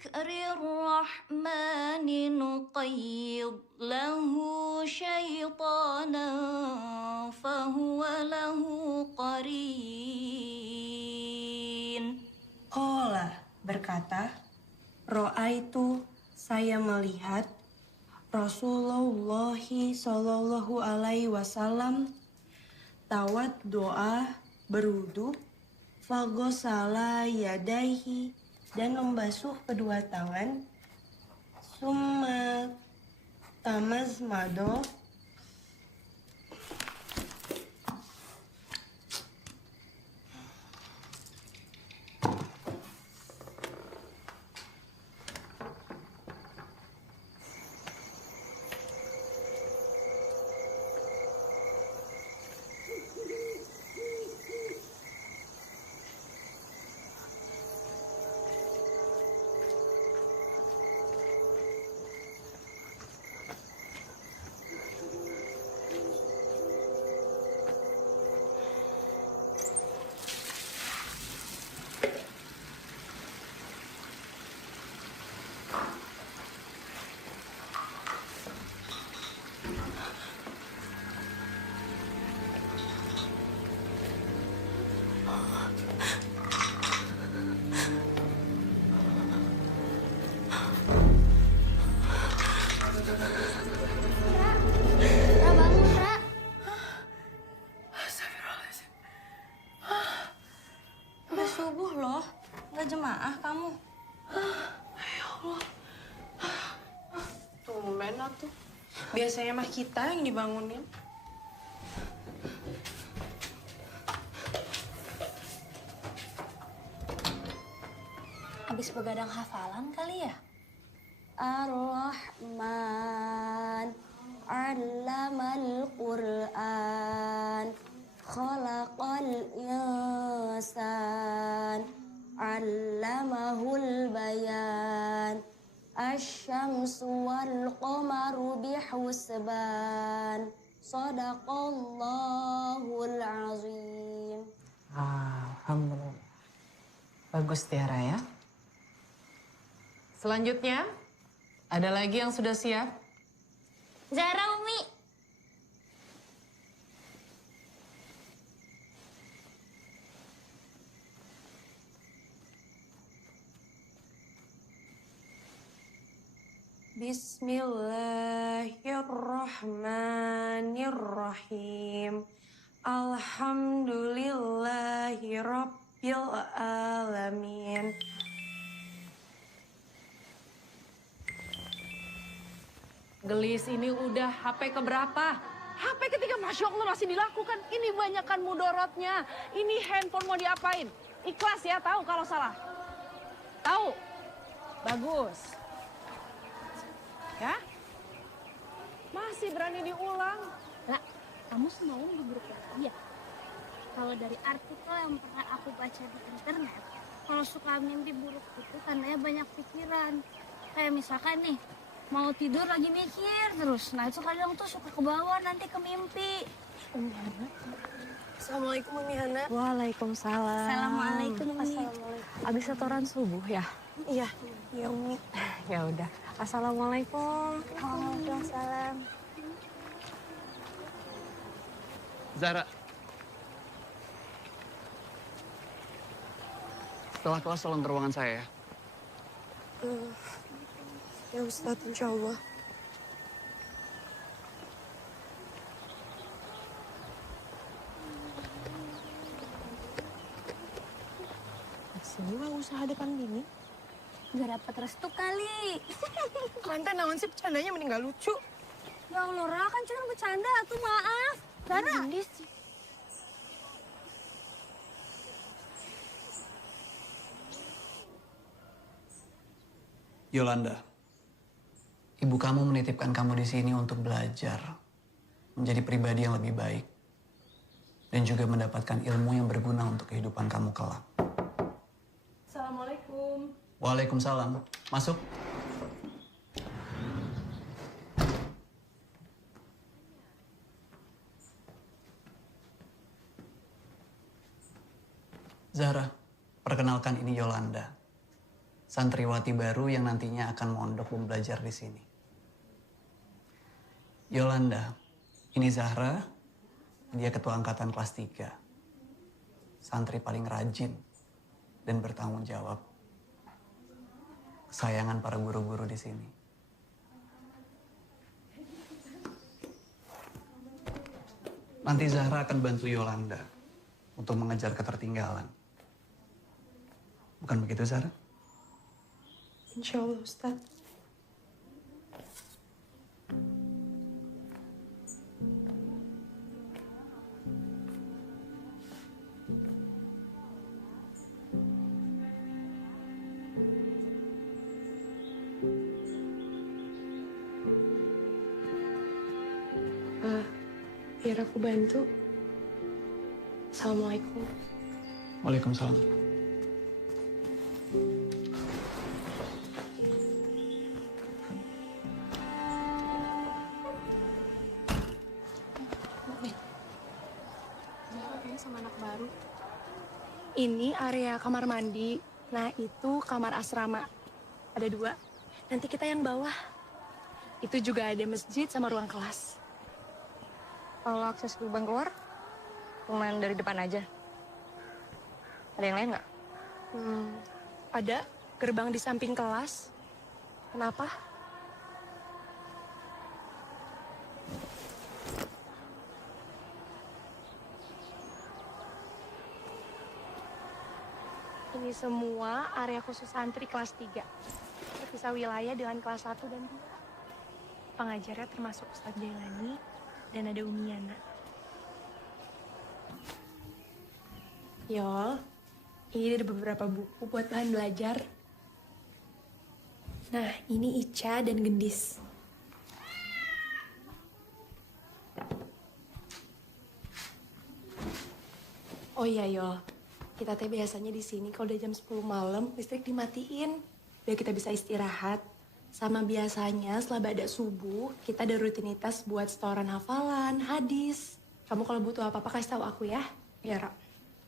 ذكر الرحمن نقيض له شيطانا فهو له قرين. Qala berkata, Ro'aitu saya melihat Rasulullah Shallallahu Alaihi Wasallam tawat doa berwudu, fagosala yadaihi dan membasuh kedua tangan, summa tamazmado Ra, bangun, Ra. Astagfirullahaladzim. Udah subuh loh, nggak jemaah kamu. Ya Allah. Tumben tuh. Biasanya mah kita yang dibangunin. Habis begadang hafalan kali ya? Ar-Rahman, Allamal Qur'an, Khalaqal Insan, Allamahul Bayan, Asy-Syamsu wal Qamaru bihusban, Shadaqallahul Azim. Alhamdulillah. Bagus Tiara ya. Selanjutnya, ada lagi yang sudah siap? Zara, Umi. Bismillahirrahmanirrahim. Alhamdulillahi Rabbil Alamin. Gelis ini udah HP keberapa? HP ketiga, Masya Allah masih dilakukan. Ini banyakkan mudorotnya. Ini handphone mau diapain? Ikhlas ya, tahu kalau salah. Tahu? Bagus. Ya? Masih berani diulang. Ra, kamu semalam di grup lagi ya? Kalau dari artikel yang pernah aku baca di internet, kalau suka mimpi buruk itu tandanya banyak pikiran. Kayak misalkan nih, mau tidur lagi mikir terus. Nah itu kadang tuh suka ke bawah nanti ke mimpi. Assalamualaikum Umi Hana. Waalaikumsalam. Assalamualaikum, Umi. Abis setoran subuh ya? Iya, iya Umi. Ya udah. Assalamualaikum. Waalaikumsalam. Zara. Setelah kelas tolong ke ruangan saya ya. Ya Ustadz, insya Allah. Sini mah usaha depan bini. Gak dapat restu kali. Kanta naon sih bercandanya mending gak lucu. Ya Allah, Ra, kan cuma bercanda tuh, maaf. Zara. Yolanda, ibu kamu menitipkan kamu di sini untuk belajar, menjadi pribadi yang lebih baik, dan juga mendapatkan ilmu yang berguna untuk kehidupan kamu kelak. Assalamualaikum. Waalaikumsalam. Masuk. Zara, perkenalkan ini Yolanda. santriwati baru yang nantinya akan mondok dan belajar di sini. Yolanda, ini Zahra, dia ketua angkatan kelas 3. Santri paling rajin dan bertanggung jawab. Kesayangan para guru-guru di sini. Nanti Zahra akan bantu Yolanda untuk mengejar ketertinggalan. Bukan begitu, Zahra? Insya Allah, Ustadz. Biar aku bantu. Assalamualaikum. Waalaikumsalam. Sama anak baru. Ini area kamar mandi. Nah, itu kamar asrama. Ada 2. Nanti kita yang bawah. Itu juga ada masjid sama ruang kelas. Kalau akses gerbang keluar, cuman dari depan aja. Ada yang lain nggak? Ada gerbang di samping kelas. Kenapa? Ini semua area khusus santri kelas 3. Terpisah wilayah dengan kelas 1 dan 2. Pengajarnya termasuk Ustadz Jailani dan ada Umi Yana. Yol, ini ada beberapa buku buat bahan belajar. Nah, ini Ica dan Gendis. Oh iya, Yol. Kita teh biasanya di sini kalau udah jam 10 malam listrik dimatiin biar kita bisa istirahat. Sama biasanya setelah ba'da subuh kita ada rutinitas buat setoran hafalan, hadis. Kamu kalau butuh apa-apa kasih tahu aku ya. Ya, Ra.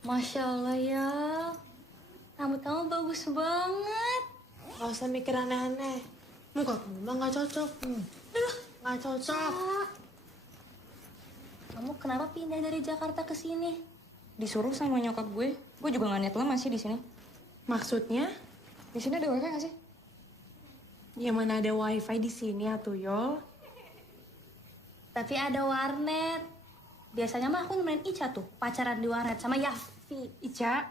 Masya Allah ya, rambut kamu bagus banget. Gak usah mikir aneh-aneh. Muka kamu mah gak cocok. Gak cocok. Kamu kenapa pindah dari Jakarta ke sini? Disuruh sama nyokap gue juga nggak niat lama sih di sini. Maksudnya? Di sini ada wifi nggak sih? Ya mana ada wifi di sini atuh, Yol. Tapi ada warnet. Biasanya mah aku nemenin Ica tuh, pacaran di warnet sama Yafi. Ica,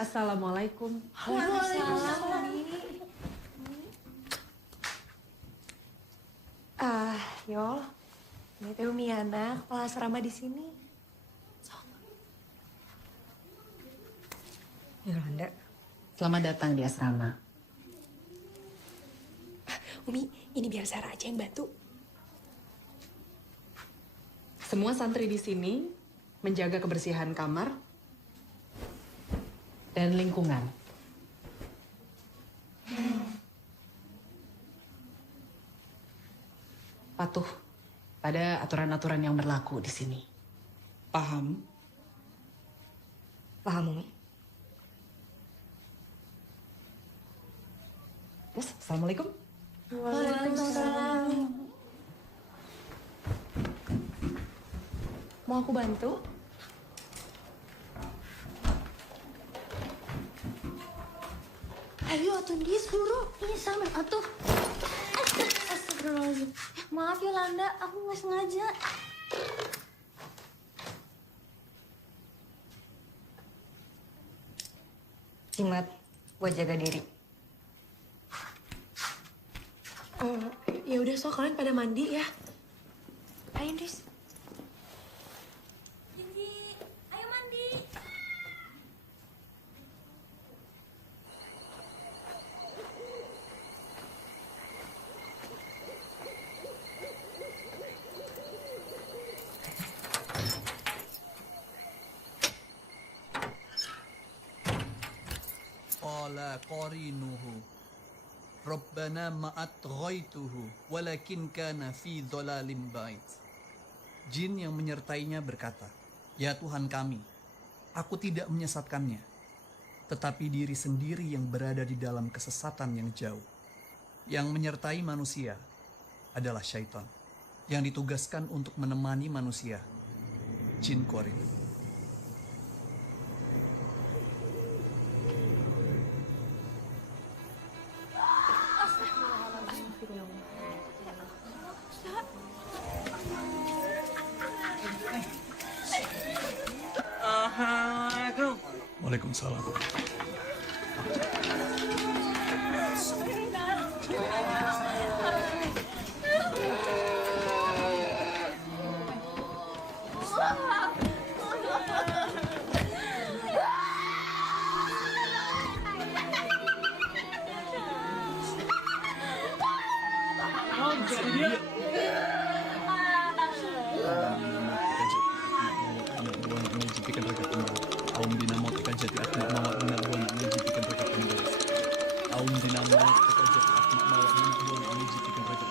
Assalamualaikum. Waalaikumsalam. Yol. Ini teh Umi Yana, kepala asrama di sini. Yolanda. Selamat datang di asrama. Umi, ini biar Sarah aja yang bantu. Semua santri di sini menjaga kebersihan kamar dan lingkungan. Patuh pada aturan-aturan yang berlaku di sini. Paham? Paham, Umi? Yes, Assalamualaikum. Waalaikumsalam. Mau aku bantu? Ayo atuh Dis, buru. Ini sama atuh. Astagfirullahaladzim. Maaf Yolanda, aku nggak sengaja. Jimat, buat jaga diri. Ya udah, so kalian pada mandi ya. Ayo, Dis. Didi, ayo mandi. Qala qarinuhu Rabbana ma atghaituhu walakin kana fi dhalalim ba'id. Jin yang menyertainya berkata, "Ya Tuhan kami, aku tidak menyesatkannya, tetapi diri sendiri yang berada di dalam kesesatan yang jauh. Yang menyertai manusia adalah syaitan, yang ditugaskan untuk menemani manusia, jin korin. Waalaikumsalam. Aum dinamo tika jati atma mawa benar buana menjijikan raga penggaris. Aum dinamo tika jati atma mawa benar buana menjijikan raga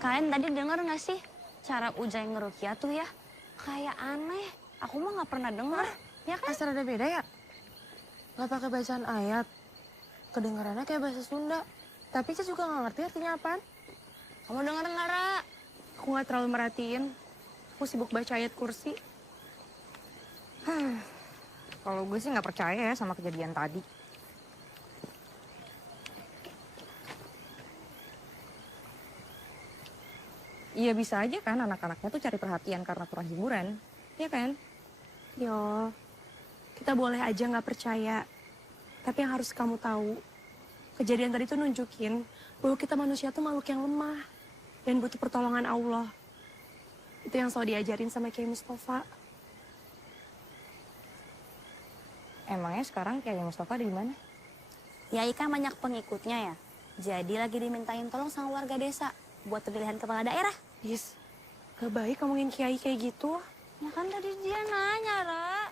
Kalian tadi denger nggak sih cara Ujai ngerukyah tuh ya? Kayak aneh. Aku mah nggak pernah denger. Ya kan? Asal ada beda ya? Gak pakai bacaan ayat. Kedengarannya kayak bahasa Sunda. Tapi saya juga gak ngerti artinya apaan. Kamu denger nggak, Ra? Aku nggak terlalu merhatiin. Aku sibuk baca ayat kursi. Kalau gue sih nggak percaya ya sama kejadian tadi. Iya bisa aja kan anak-anaknya tuh cari perhatian karena kurang hiburan. Iya kan? Yo, kita boleh aja nggak percaya. Tapi yang harus kamu tahu, kejadian tadi tuh nunjukin bahwa kita manusia tuh makhluk yang lemah dan butuh pertolongan Allah. Itu yang selalu diajarin sama Kiai Mustafa. Emangnya sekarang Kiai Mustafa di mana? Yai kan banyak pengikutnya ya. Jadi lagi dimintain tolong sama warga desa buat pemilihan kepala daerah. Yes, gak baik ngomongin Kiai kayak gitu. Ya kan tadi dia nanya, Ra.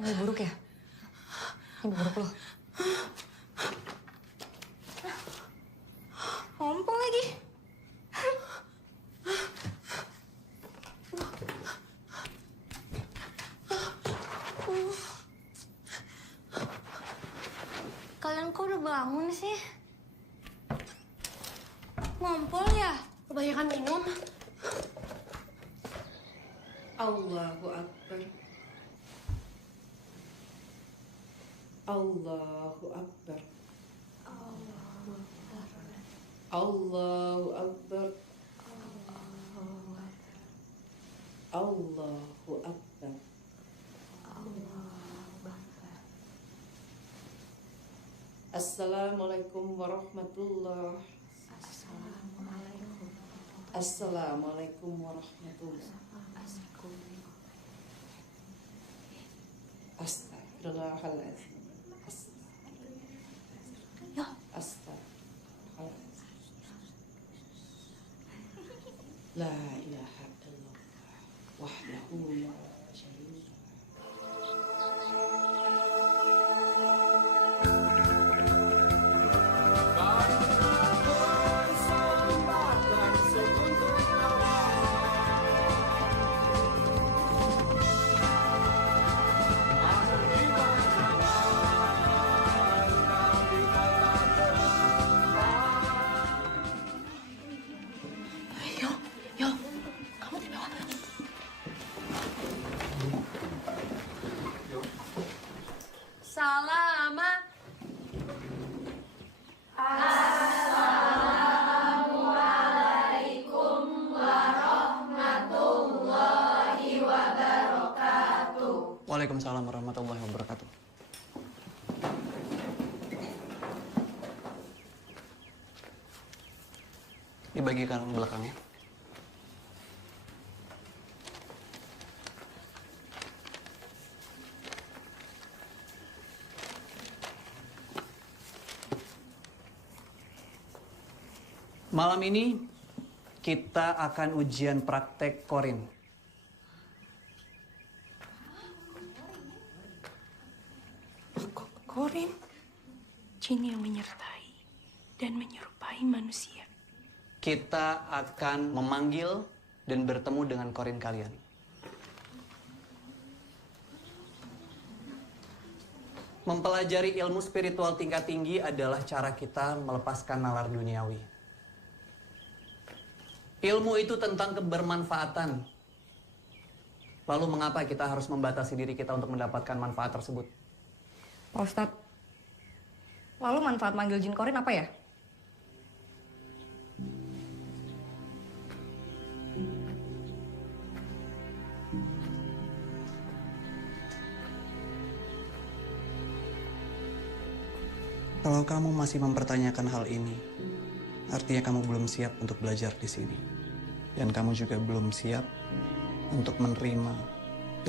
Ini buruk ya? Ini buruk loh. Ompong lagi. Kalian kok udah bangun sih? Ngompol ya? Kebanyakan minum. Allahu Akbar. Allahu Akbar. Allahu Akbar. Allahu Akbar. Assalamualaikum warahmatullahi wabarakatuh. Assalamualaikum warahmatullahi wabarakatuh. Astagfirullahaladzim. Astagfirullahaladzim. La ilaha illallah wahdahu la syarika lah. Waalaikumsalam warahmatullahi wabarakatuh. Dibagikan belakangnya. Malam ini kita akan ujian praktek korin. Korin, jin yang menyertai dan menyerupai manusia. Kita akan memanggil dan bertemu dengan korin kalian. Mempelajari ilmu spiritual tingkat tinggi adalah cara kita melepaskan nalar duniawi. Ilmu itu tentang kebermanfaatan. Lalu mengapa kita harus membatasi diri kita untuk mendapatkan manfaat tersebut? Pak Ustadz, lalu manfaat manggil jin korin apa ya? Kalau kamu masih mempertanyakan hal ini, artinya kamu belum siap untuk belajar di sini. Dan kamu juga belum siap untuk menerima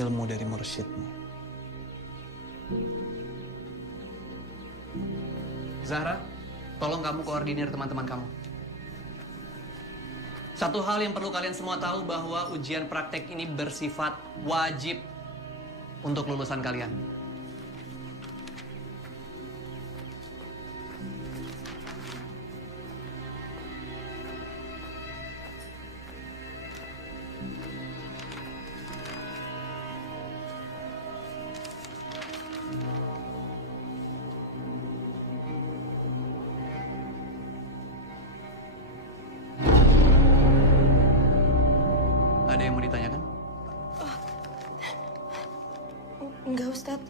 ilmu dari mursyidmu. Zahra, tolong kamu koordinir teman-teman kamu. Satu hal yang perlu kalian semua tahu bahwa ujian praktek ini bersifat wajib untuk lulusan kalian. Ada yang mau ditanyakan? Enggak, Ustadz.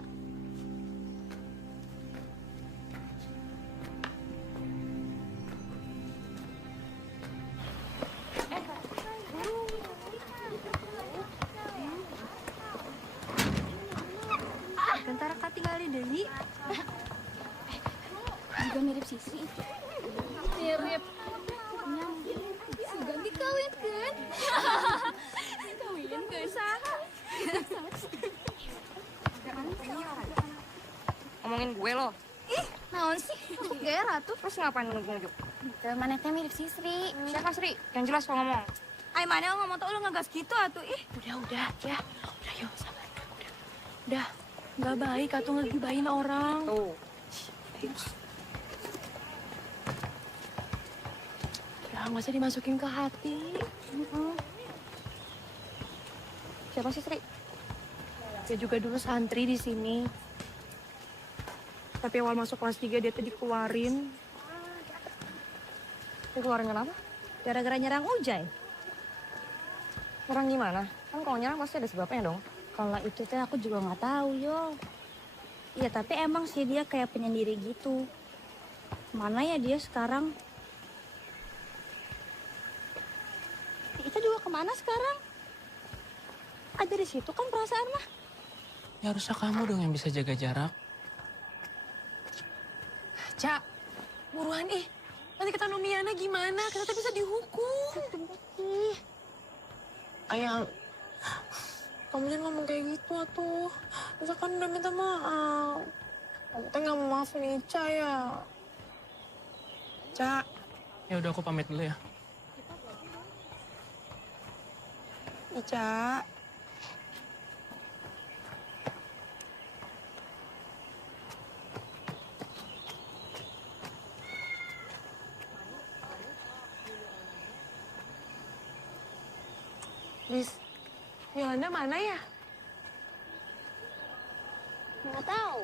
Bentar Kak tinggalin Dewi. Juga mirip Sisi. Mirip. Sugan dikawin kan? Dikawin ke saha? Ngomongin gue loh. Ih, naon sih? Gaya ratu. Terus ngapain nunjuk-nunjuk? Mana teh mirip si Sri. Siapa Sri? Yang jelas kalau ngomong. Ay, mana ngomong tuh lu ngegas gitu atuh ih. Udah, ya. Udah, yuk, sabar. Udah. Nggak baik, atuh ngegibahin orang. Tuh. Udah, nggak usah dimasukin ke hati. Siapa sih Sri? Dia juga dulu santri di sini. Tapi awal masuk kelas 3 dia tuh dikeluarin. Dikeluarin kenapa? Gara-gara nyerang Ujay. Orang gimana? Kan kalau nyerang pasti ada sebabnya dong. Kalau itu teh aku juga nggak tahu yo. Iya tapi emang sih dia kayak penyendiri gitu. Mana ya dia sekarang? Kita juga kemana sekarang? Ada di situ kan perasaan mah. Ya harusnya kamu dong yang bisa jaga jarak. Cak, buruan ih. Nanti kata Numiana gimana? Kita tuh bisa dihukum. Ayang, kamu jangan ngomong kayak gitu atuh. Misalkan udah minta maaf. Kamu tuh nggak mau maafin Ica ya. Cak. Ya udah aku pamit dulu ya. Ica. Lis, Yolanda mana ya? Nggak tahu.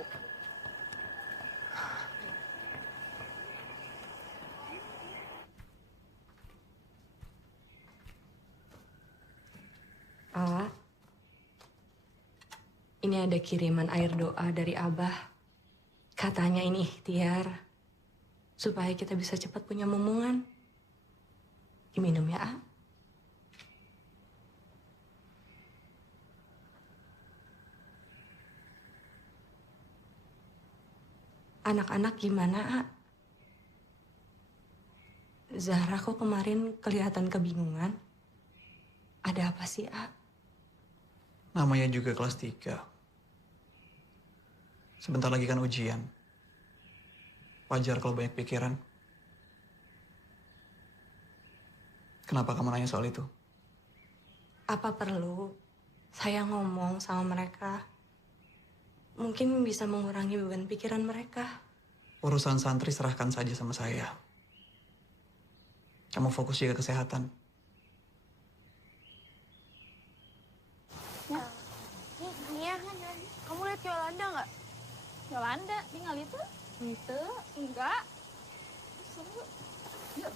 Ini ada kiriman air doa dari Abah. Katanya ini ikhtiar. Supaya kita bisa cepat punya momongan. Diminum ya, A. Anak-anak gimana, A? Zahra kok kemarin kelihatan kebingungan? Ada apa sih, A? Namanya juga kelas 3. Sebentar lagi kan ujian. Wajar kalau banyak pikiran. Kenapa kamu nanya soal itu? Apa perlu saya ngomong sama mereka? Mungkin bisa mengurangi beban pikiran mereka. Urusan santri serahkan saja sama saya. Kamu fokus jaga kesehatan. Nia, kamu lihat Yolanda nggak? Yolanda tinggal itu? Itu. Enggak. Seru. Yuk.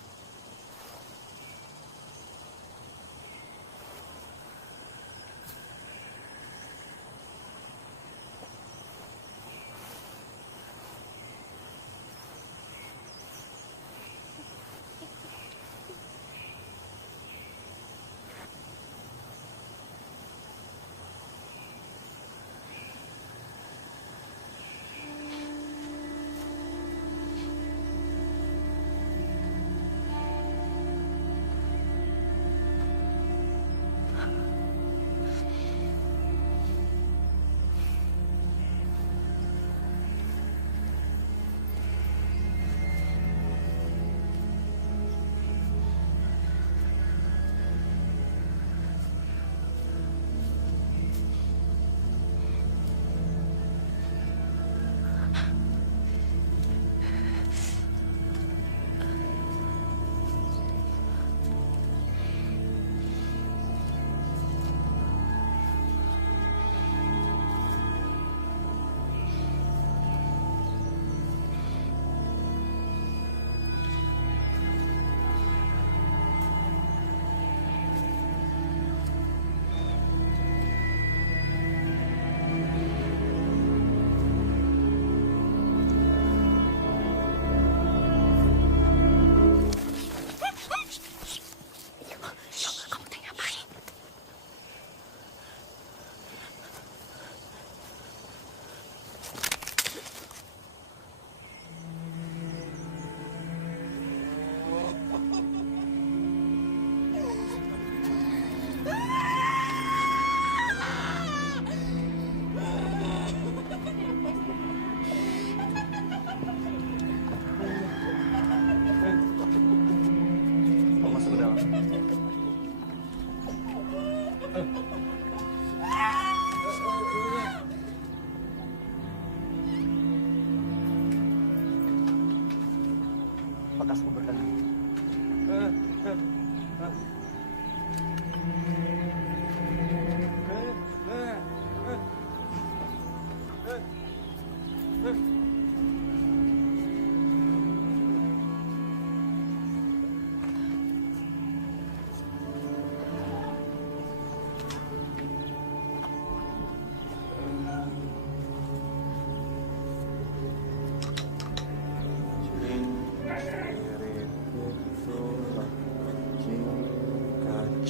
Bekasku berdagang.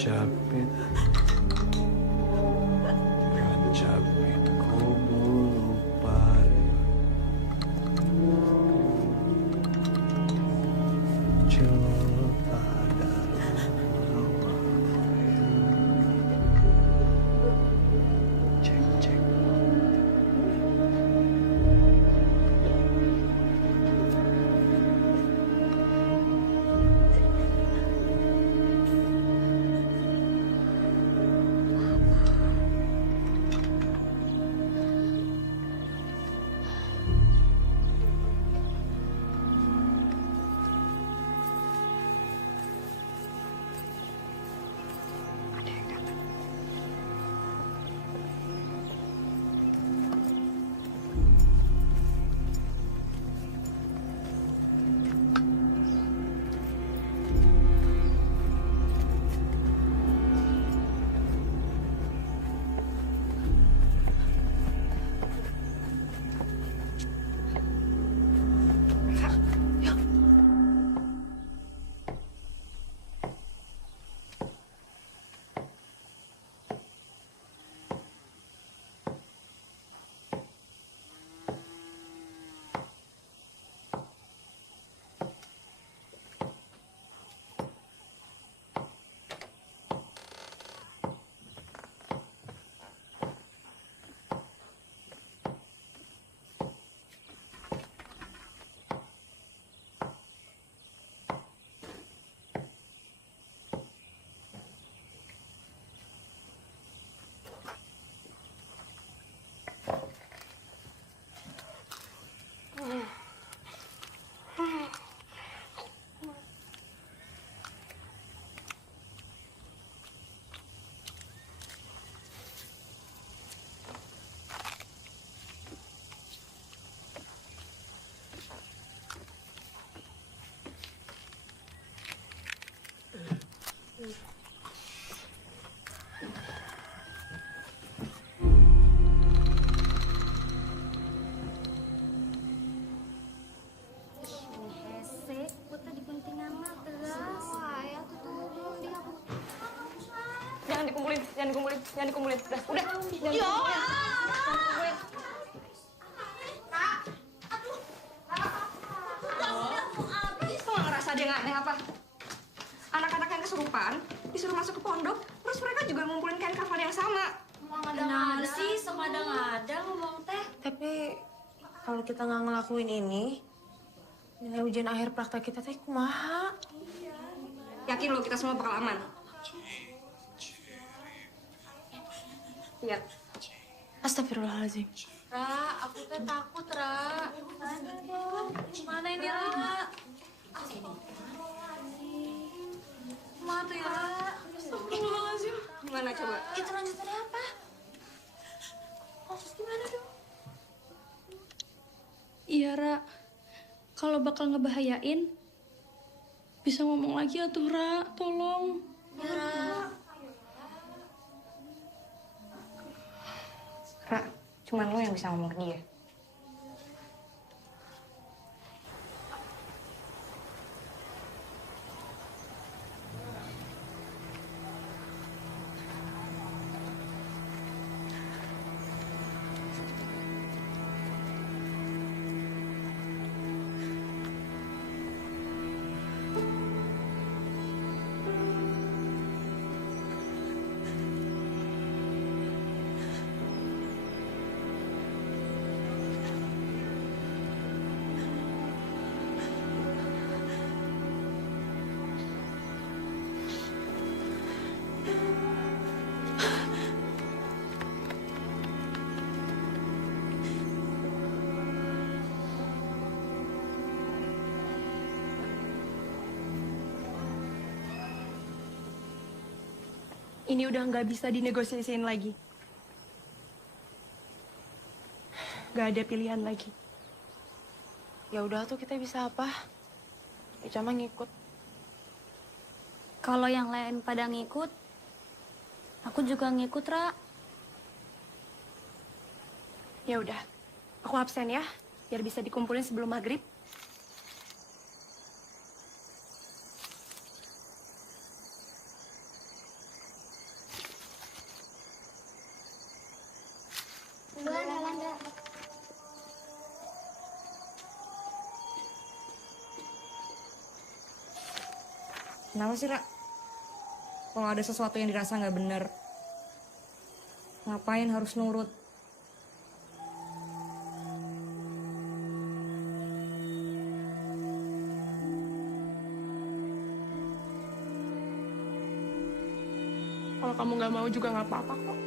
Capit, capit kubu pare, coba cek cek. jangan dikumpulin. Udah, jangan dikumpulin. Kok nggak ngerasa dia nggak aneh apa? Anak-anak yang kesurupan disuruh masuk ke pondok, terus mereka juga ngumpulin kain kafan yang sama. Kenapa sih sengadang-ada ngomong teh? Tapi kalau kita nggak ngelakuin ini, nilai ujian akhir praktek kita teh kumaha. Yakin lo kita semua bakal aman? Lihat. Astagfirullahaladzim. Ra, aku teh takut, Ra. Gimana ini, Ra? Gimana tuh ya, Ra? Astagfirullahaladzim. Gimana coba? Itu lanjutannya apa? Terus gimana dong? Iya, Ra. Kalau bakal ngebahayain, bisa ngomong lagi ya tuh, Ra. Tolong. Ya, Ra. Ra, cuman lo yang bisa ngomong ke dia. Ini udah nggak bisa dinegosiasiin lagi. Nggak ada pilihan lagi. Ya udah tuh kita bisa apa? Ica mah ngikut. Kalau yang lain pada ngikut, aku juga ngikut, Ra. Ya udah, aku absen ya, biar bisa dikumpulin sebelum maghrib. Kenapa sih, Ra? Kalau ada sesuatu yang dirasa nggak bener, ngapain harus nurut? Kalau kamu nggak mau juga nggak apa-apa kok.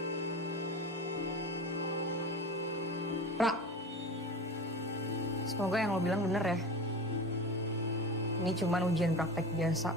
Ra, semoga yang lo bilang bener ya. Ini cuman ujian praktek biasa.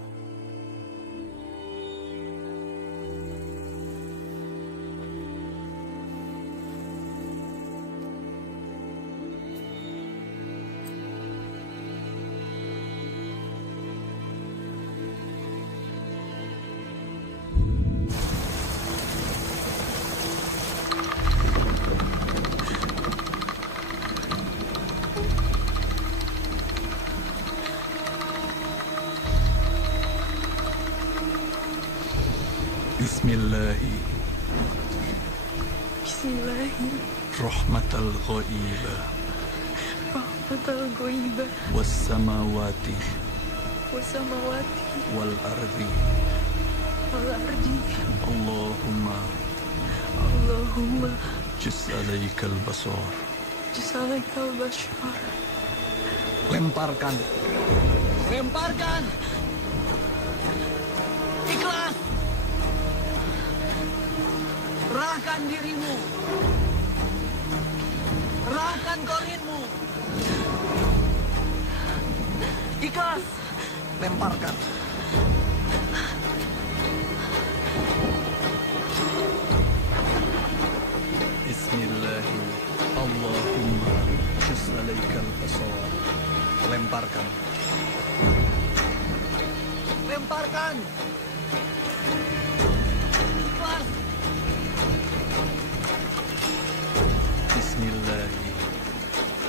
Bismillahi Bismillahi. Rahmatal Ghaiba Rahmatal Ghaiba Wassamawati Wassamawati Wal Ardi wal ardi. Allahumma Allahumma Jus alaikal basar. jisalaikal bashar. Lemparkan. Lemparkan. Ikhlas. Serahkan dirimu. Serahkan korinmu. Ikhlas. Lemparkan. Bismillahi. Allahumma jus alaikal basar. Lemparkan. Lemparkan. Ikhlas. Bismillahi.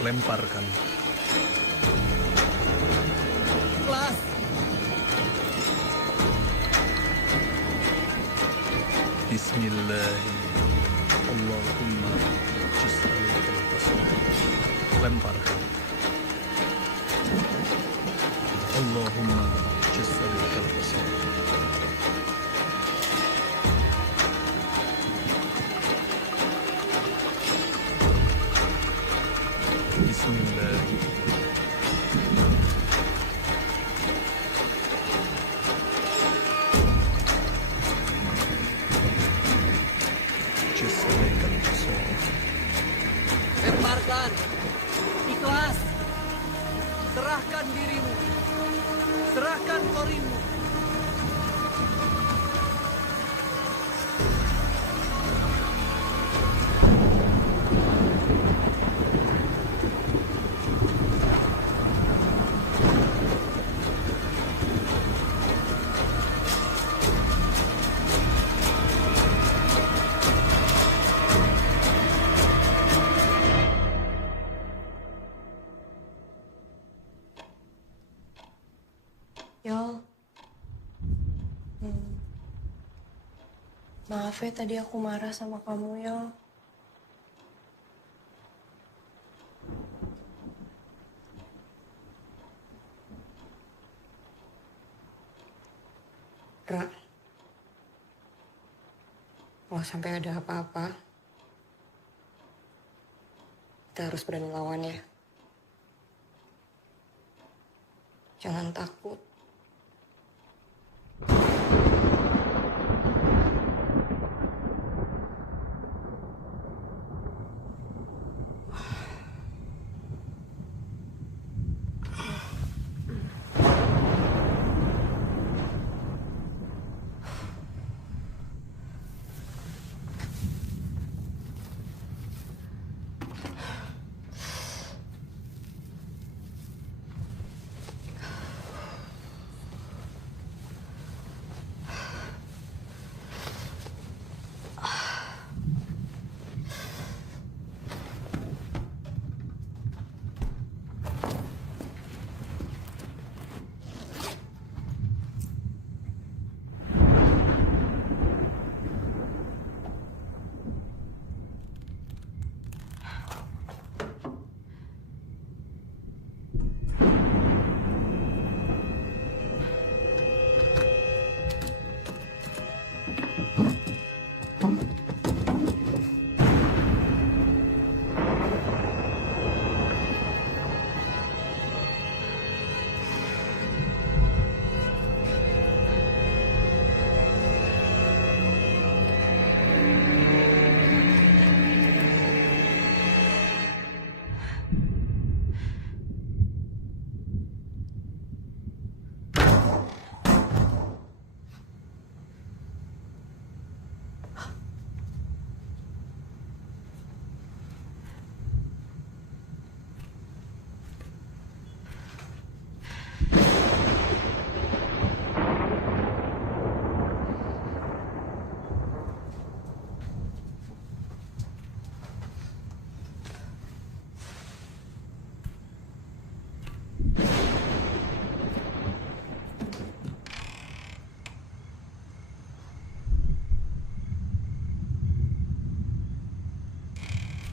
Lemparkan. Ikhlas. Bismillahirrahmanirrahim. Allahumma juz alaikal basar. Lemparkan. Allahumma juz alaikal basar. Bismillahirrahmanirrahim. Juz alaikal basar. Lemparkan. Ikhlas. Serahkan dirimu. Serahkan korimu. Yol. Maaf ya tadi aku marah sama kamu, Yol. Ra, kalau sampai ada apa-apa, kita harus berani lawan ya. Jangan takut.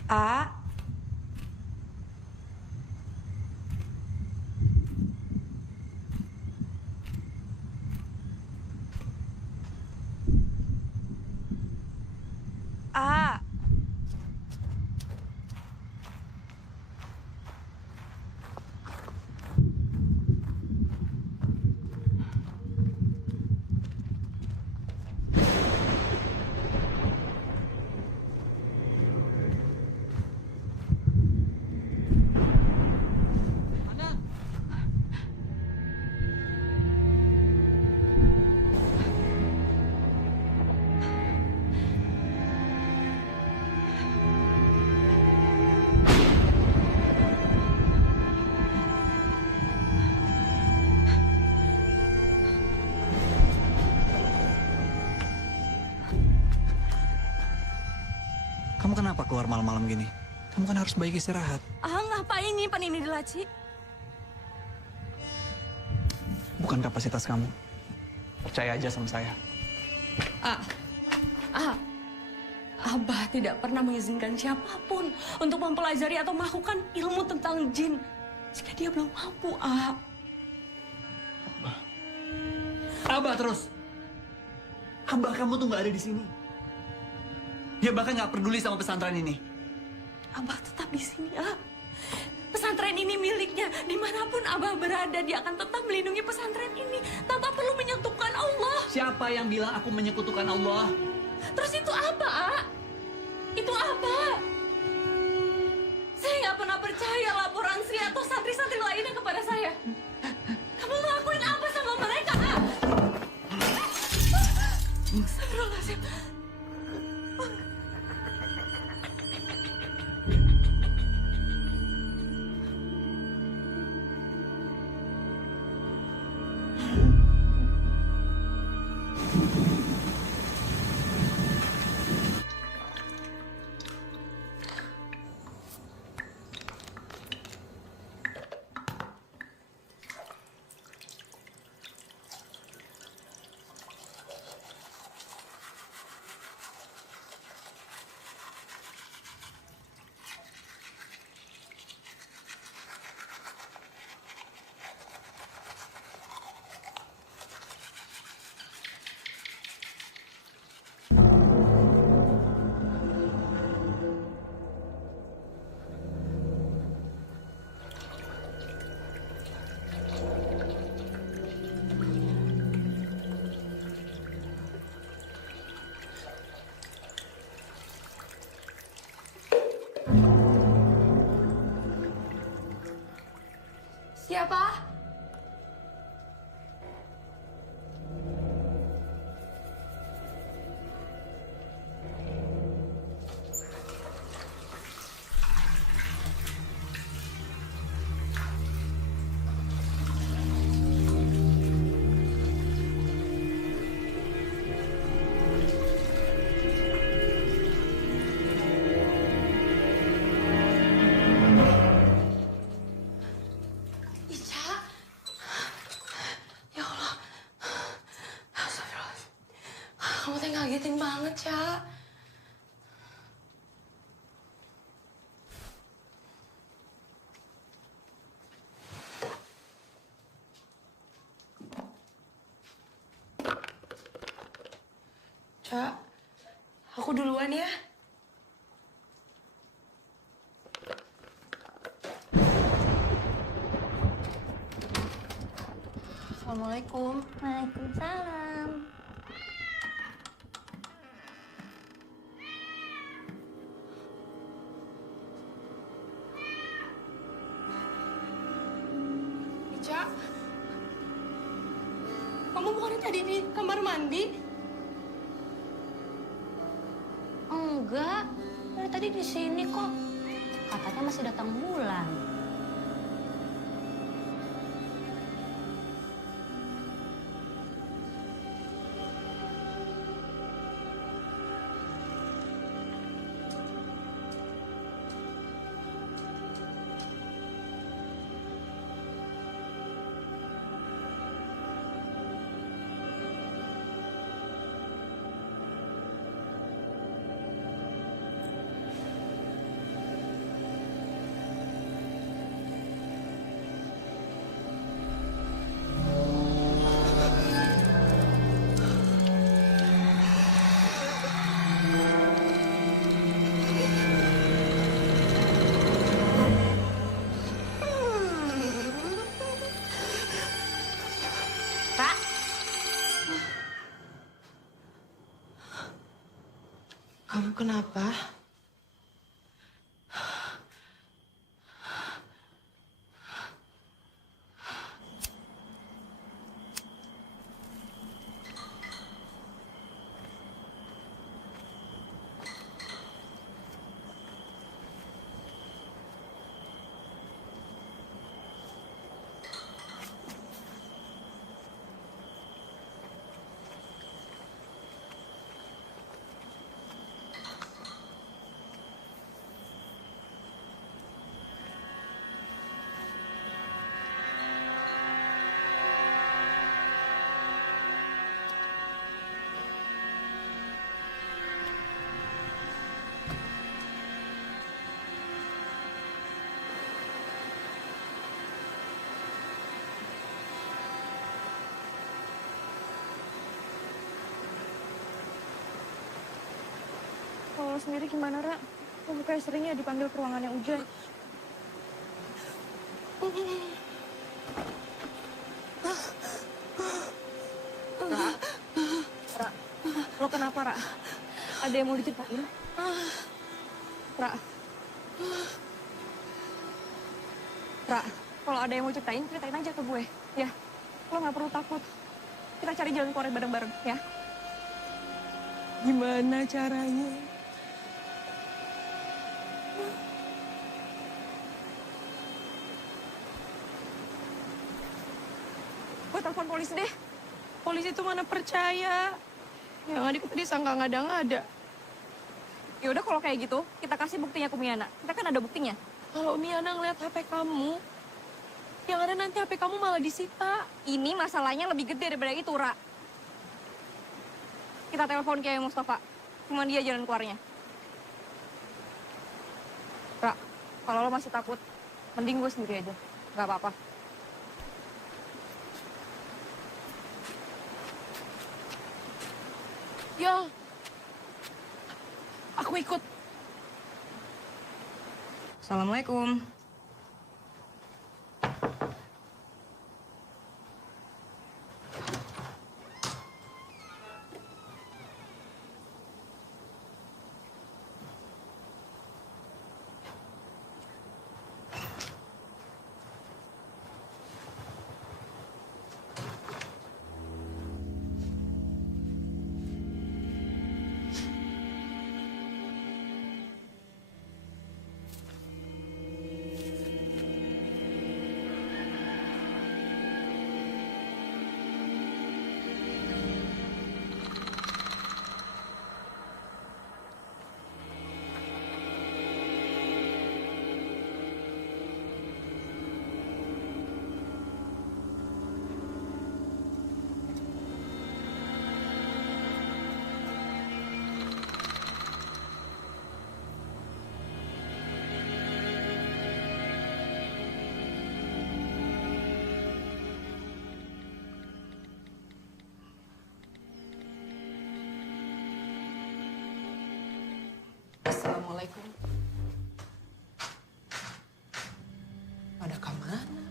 A. A. Kamu kenapa keluar malam-malam gini? Kamu kan harus baik istirahat. Ngapain nyimpan ini di laci? Bukan kapasitas kamu. Percaya aja sama saya. Abah tidak pernah mengizinkan siapapun untuk mempelajari atau melakukan ilmu tentang jin jika dia belum mampu, A. Abah terus. Abah kamu tuh nggak ada di sini. Dia bahkan nggak peduli sama pesantren ini. Abah tetap di sini, A. Pesantren ini miliknya. Dimanapun Abah berada, dia akan tetap melindungi pesantren ini tanpa perlu menyekutukan Allah. Siapa yang bilang aku menyekutukan Allah? Terus itu apa, A? Itu apa? Saya nggak pernah percaya laporan Sri atau santri-santri lainnya kepada saya. Kamu ngelakuin apa sama mereka, A? Astagfirullahaladzim. Siapa? Ica? Ya Allah. Astagfirullahaladzim. Kamu teh ngagetin banget, Ca. Ca, aku duluan ya. Assalamualaikum. Waalaikumsalam. Ica, kamu bukannya tadi di kamar mandi? Enggak, dari tadi di sini kok. Katanya masih datang bulan. Kak, Kamu kenapa? lo sendiri gimana, Ra? Lo bukannya sering ya dipanggil ke ruangannya Ujay. Ra, lo kenapa, Ra? Ada yang mau diceritain? Ra. Ra, kalau ada yang mau ceritain aja ke gue, ya. Lo nggak perlu takut. Kita cari jalan keluar bareng-bareng, ya. Gimana caranya? Gue telepon polisi deh. Polisi tuh mana percaya. Yang adik tadi sangka nggak ada. Ya udah kalau kayak gitu, kita kasih buktinya ke Miana. Kita kan ada buktinya. Kalau Miana ngeliat HP kamu, yang ada nanti HP kamu malah disita. Ini masalahnya lebih gede daripada itu, Ra. Kita telepon Kiai Mustafa. Cuma dia jalan keluarnya. Ra, kalau lo masih takut, mending gue sendiri aja. Gak apa-apa. Yol, aku ikut. Assalamualaikum. Assalamualaikum. Pada kemana?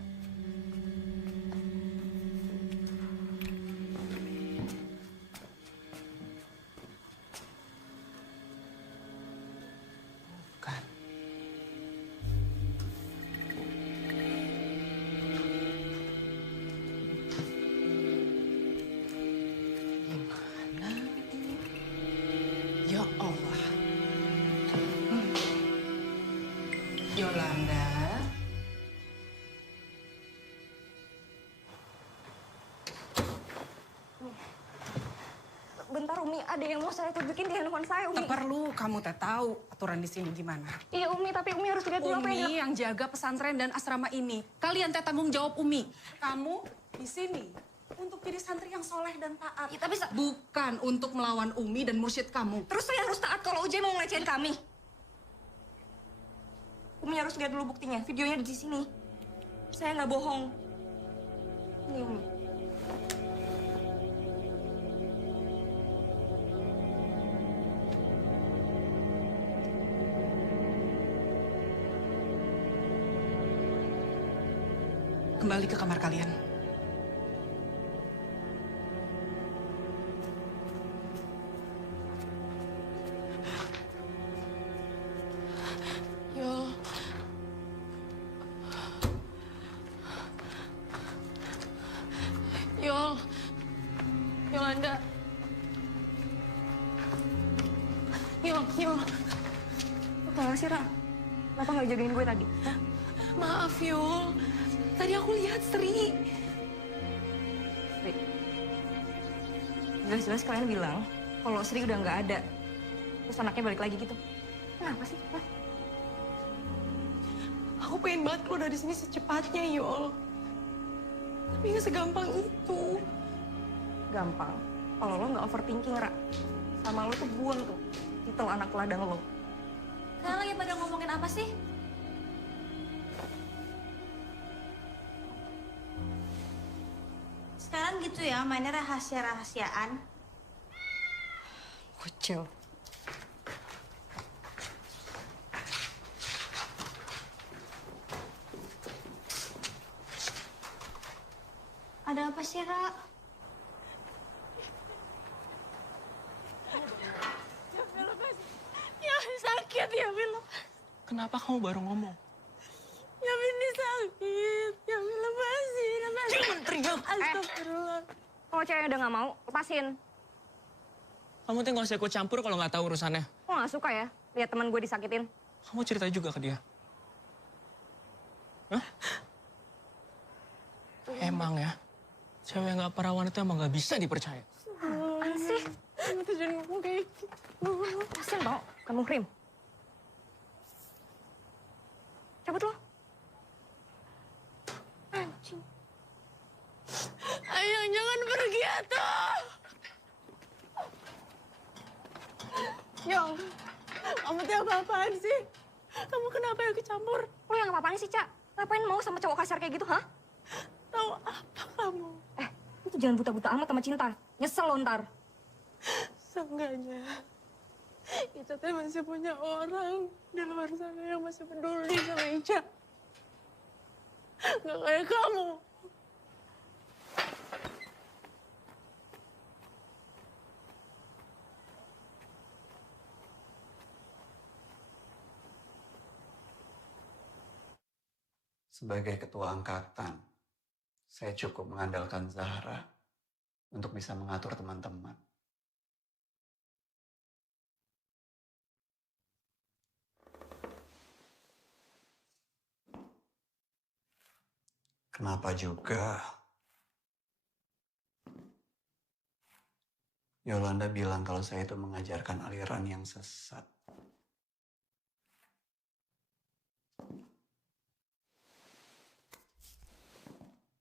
Bukan. Gimana ini? Ya Allah. Yolanda. Bentar, Umi. Ada yang mau saya tunjukin di handphone saya, Umi. Tak perlu, kamu tak tahu aturan di sini gimana. Iya, Umi. Tapi Umi harus lihat dulu apa Umi yang jaga pesantren dan asrama ini. Kalian teh tanggung jawab Umi. Kamu di sini untuk jadi santri yang soleh dan taat. Ya, tapi bukan untuk melawan Umi dan mursyid kamu. terus saya harus taat kalau Ujay mau ngelecehin kami. Umi harus lihat dulu buktinya. Videonya di sini. Saya nggak bohong. Ini, Umi. Kembali ke kamar kalian. Yol. Yol. Yolanda. Yol. Lo kenapa sih, Ra? Kenapa nggak jagain gue tadi? Hah? Maaf, Yol. Tadi aku lihat Sri. Sri. Jelas-jelas kalian bilang kalau Sri udah nggak ada. Terus anaknya balik lagi gitu. Kenapa sih? Hah? Aku pengen banget keluar dari sini secepatnya, Yol. Tapi nggak segampang itu. Gampang. Kalau lo nggak overthinking, Ra. Sama lo tuh buang tuh. Titel anak ladang lo. Kalian lagi pada ngomongin apa sih? Sekarang gitu ya, mainnya rahasia-rahasiaan. Kocel. Kenapa sih, Ra? Ya sakit ya Milo. Kenapa kamu baru ngomong? Ya ini sakit. Ya lepasin. Jangan teriak. Astagfirullah. Kalau cewek udah nggak mau, lepasin. Kamu tuh nggak usah ikut campur kalau nggak tahu urusannya. Kok nggak suka ya lihat teman gue disakitin? Kamu cerita juga ke dia. Hah? Emang ya, cewek nggak perawan itu emang nggak bisa dipercaya. Apaan sih? Kamu tuh jangan ngomong kayak gitu. Lepasin tau, kamu krim. Cabut lo. Anjing. Ayang jangan pergi atuh. Yong, kamu tuh apa-apaan sih? Kamu kenapa yang kecampur? Lo yang apa-apaan sih, Cak? Ngapain mau sama cowok kasar kayak gitu, hah? Tahu apa kamu? Lu tuh jangan buta-buta amat sama cinta. Nyesel lo ntar. Seenggaknya, Ica teh masih punya orang di luar sana yang masih peduli sama Ica. Gak kayak kamu. Sebagai ketua angkatan, saya cukup mengandalkan Zahra untuk bisa mengatur teman-teman. Kenapa juga Yolanda bilang kalau saya itu mengajarkan aliran yang sesat.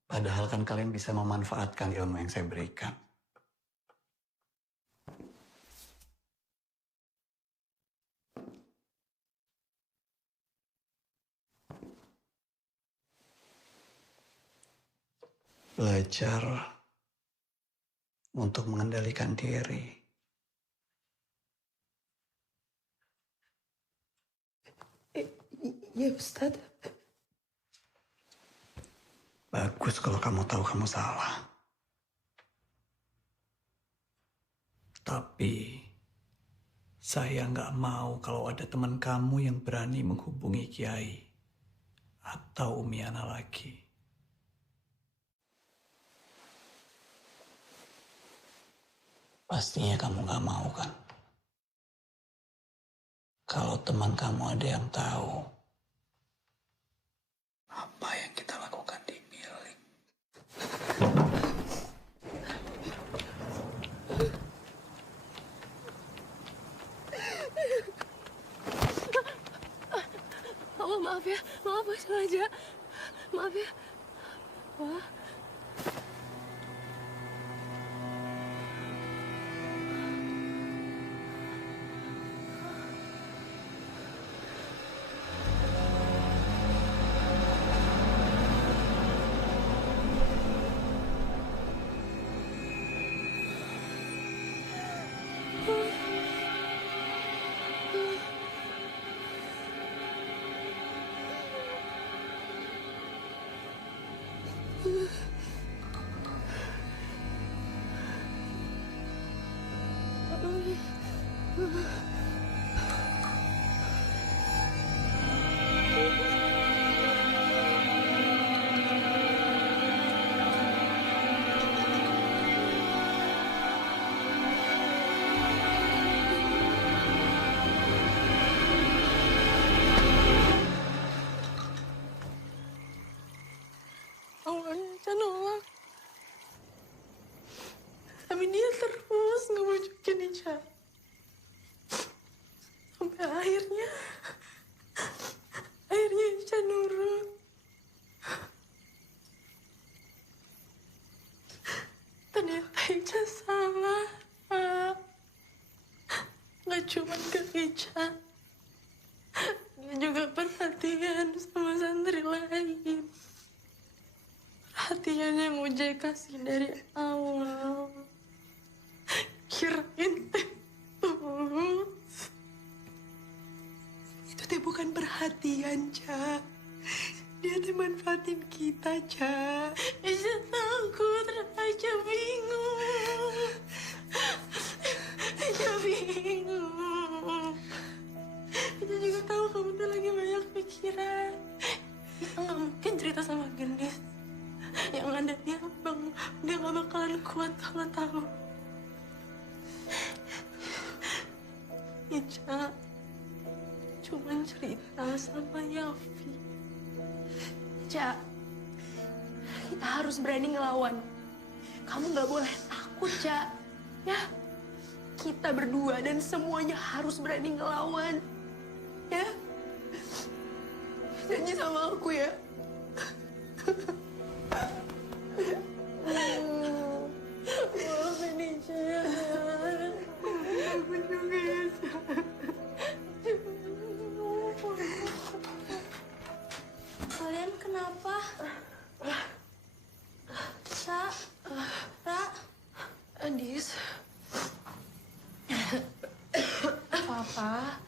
Padahal kan kalian bisa memanfaatkan ilmu yang saya berikan. Belajar untuk mengendalikan diri. Ya Ustadz. Bagus kalau kamu tahu kamu salah. Tapi saya nggak mau kalau ada teman kamu yang berani menghubungi Kiai atau Umi Ana lagi. Pastinya kamu nggak mau kan? Kalau teman kamu ada yang tahu apa yang kita lakukan di milik. Oh, maaf ya, maaf sengaja. Maaf ya. Wah. Awalnya Ica nolak. Tapi dia terus ngebujukin Ica. Sampai akhirnya Ica nurut. Ternyata Ica salah, Pak. Gak cuma ke Ica. Dia juga perhatian sama santri lain. Perhatian yang Ujai kasih dari awal. Kirain teh tulus. Itu teh bukan perhatian, Ca. Dia teh manfaatin kita, Ca. Ica tahu takut, Raja bingung. Raja bingung. Raja juga tahu kamu tuh lagi banyak pikiran. Kita nggak mungkin cerita sama Gendis. Yang ada dia nggak bakalan kuat kalau tahu. Ica cuman cerita sama Yafi. Ca, kita harus berani ngelawan. Kamu nggak boleh takut, Ca. Ya, kita berdua dan semuanya harus berani ngelawan. Ya, janji sama aku ya. Maafin Ica ya. Aku juga ya, Ca. Kalian kenapa? Sa, Ra, Andis. Papa,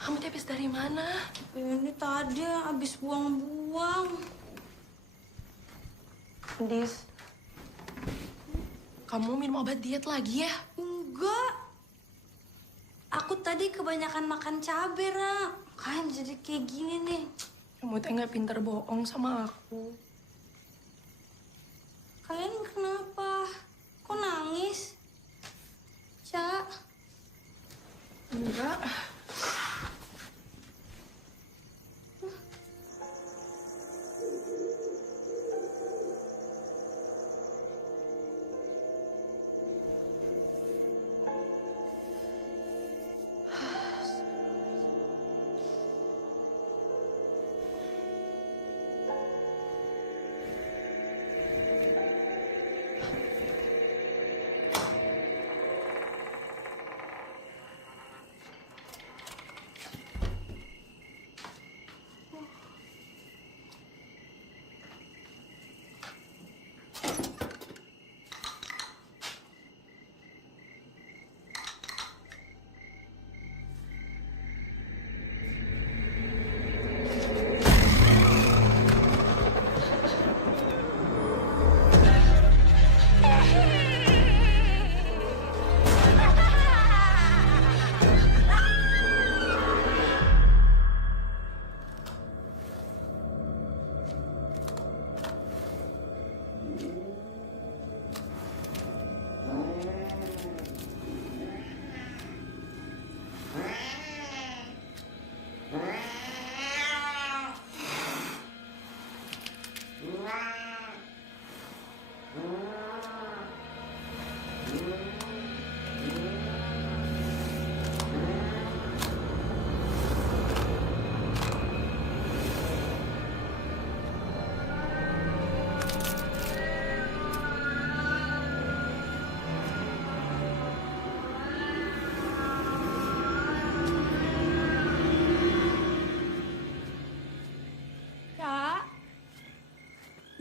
kamu habis dari mana? ini tadi abis buang-buang. Andis, kamu minum obat diet lagi ya? Enggak. Aku tadi kebanyakan makan cabai, Ra. Kan jadi kayak gini nih. Kamu teh nggak pinter bohong sama aku. Kalian kenapa? Kok nangis? Ca, Enggak.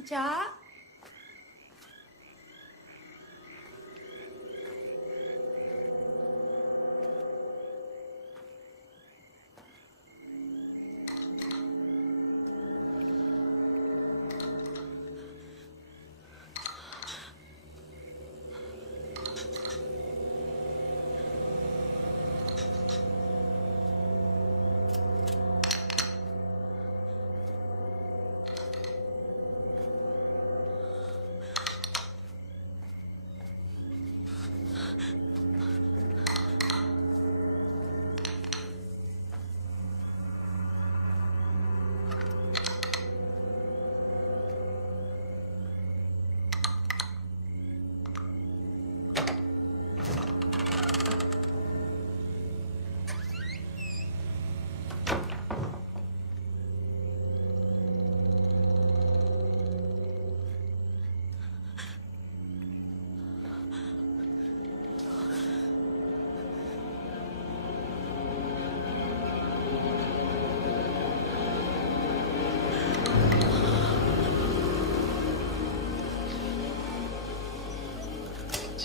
Ca?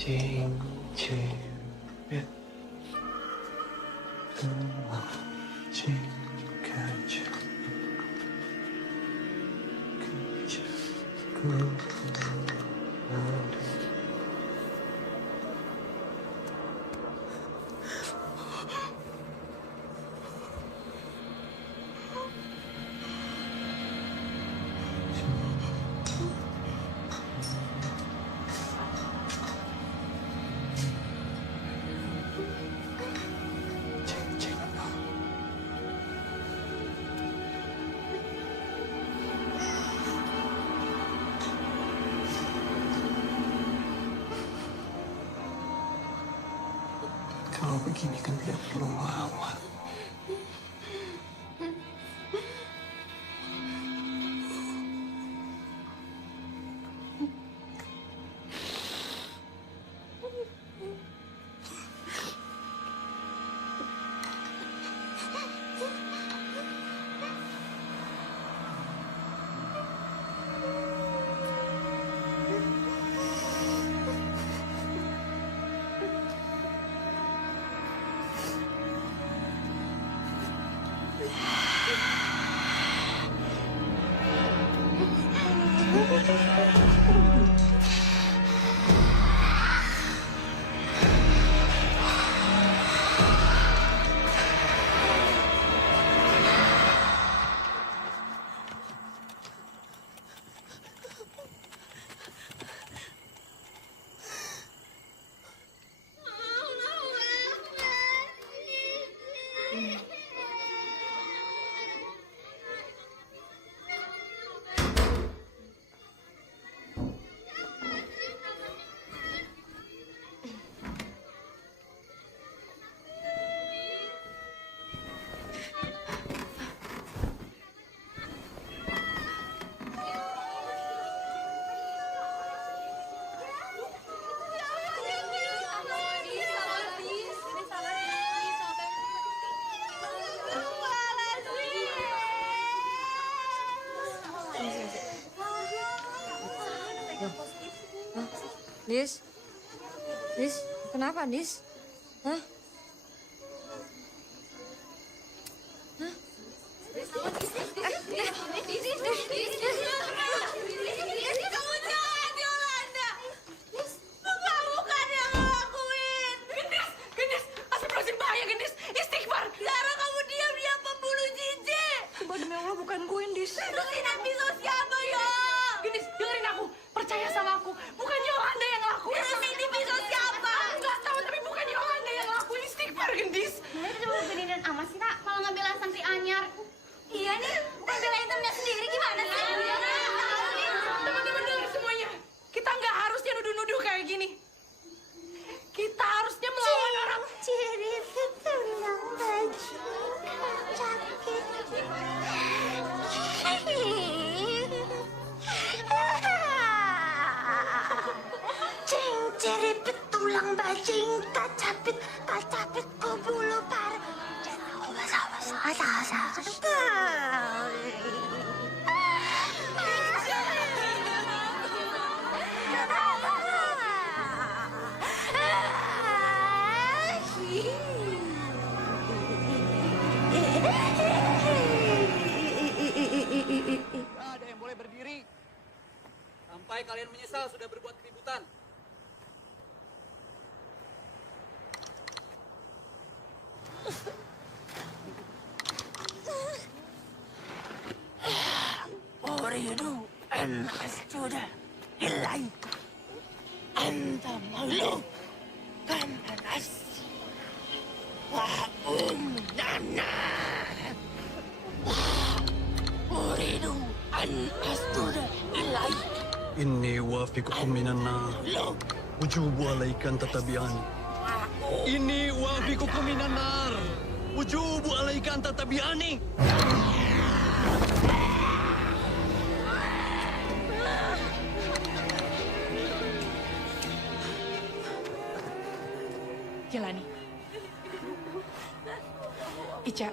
Chinh chinh biết chinh ca chinh ca chinh Ini kan tidak perlu melawan. Dis? Dis? Kenapa, Dis? Hah? Hah? Kamu jahat, Yolanda. Kamu kan yang ngelakuin. Gendis, astagfirullahaladzim, bahaya Gendis. Istighfar. Sekarang kamu diam-diam pembunuh Cici. Coba demi Allah bukan gue, Dis. Terus ini pisau siapa, Yo? Gendis, dengerin aku. Percaya sama aku. Bukan Yolanda yang ngelakuin. Terus ini pisau siapa? Nggak tahu, tapi bukan Yolanda yang ngelakuin. Istighfar, Gendis. Mereka cuma gedean amat sih, tak? Malah ngebela santri anyar. Iya nih, bukan belain temennya sendiri gimana sih? Teman-teman dengar semuanya. Kita nggak harusnya nuduh-nuduh kayak gini. Kita harusnya melawan orang. Ciri tulang baju sakit. Cing ciri tulang bajing kacapit ku bulu par. Ada yang boleh berdiri sampai kalian menyesal sudah berbuat keributan. أريد أن أسجد إليك أنت مولود كما نفسي وأمنا أريد أن أسجد إليك إني وافقكم من النار وجوب عليك أن تتبعني إني وافقكم من النار وجوب عليك أن تتبعني Jalani. Ica.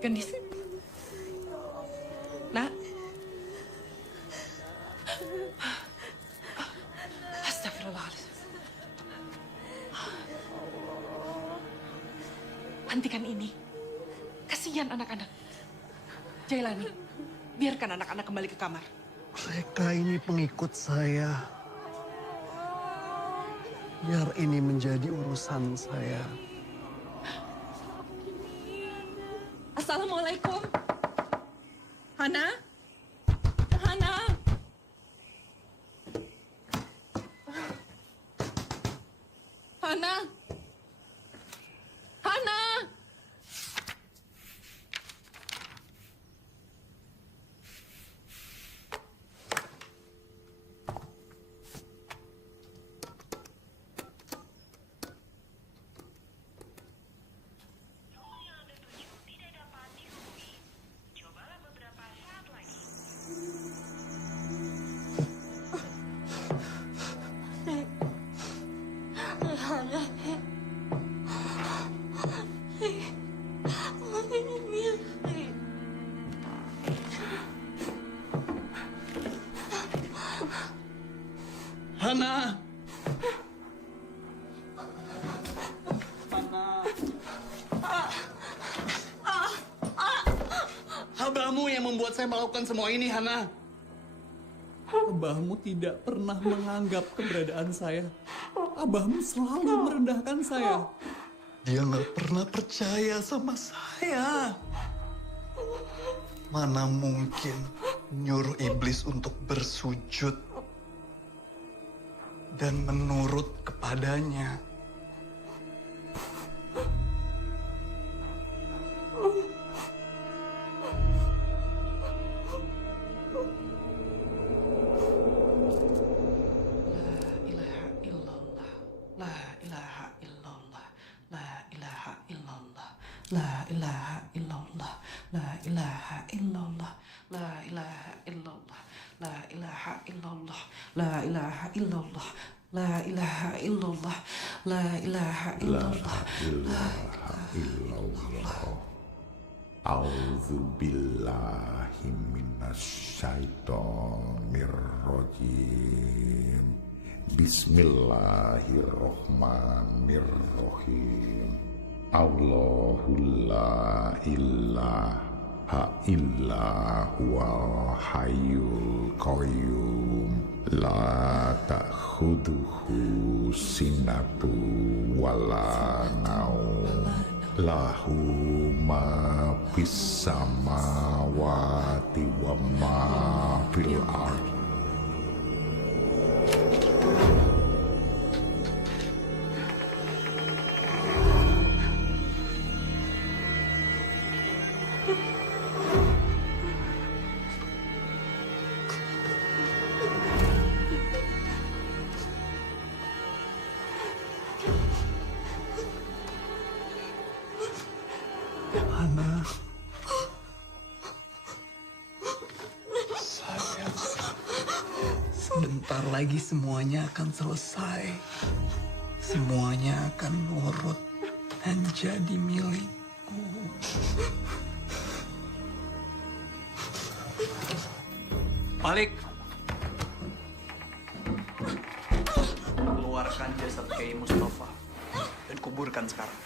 Gendis. Nak. Astagfirullahaladzim. Hentikan ini. Kasihan anak-anak. Jailani, biarkan anak-anak kembali ke kamar. Mereka ini pengikut saya. Biar ini menjadi urusan saya. Assalamualaikum. Hana? Hana? Hana? Hana? membuat saya melakukan semua ini, Hana? Abahmu tidak pernah menganggap keberadaan saya. Abahmu selalu merendahkan saya. Dia nggak pernah percaya sama saya. Mana mungkin nyuruh iblis untuk bersujud dan menurut kepadanya. La ilaha illallah, la ilaha illallah, la ilaha illallah, la ilaha illallah, la ilaha illallah, la ilaha illallah, la ilaha illallah, la ilaha A'udzu billahi minasyaitonir rajim. Bismillahirrahmanirrahim. Allahu la ilaha illa huwal hayyul qayyum. La ta'khudhuhu sinatu wala naum. Lahu ma fis samawati wa ma fil ardh. Hana, sayang, sebentar lagi semuanya akan selesai. Semuanya akan nurut dan jadi milikku. Balik. Keluarkan jasad Kiai Mustafa dan kuburkan sekarang.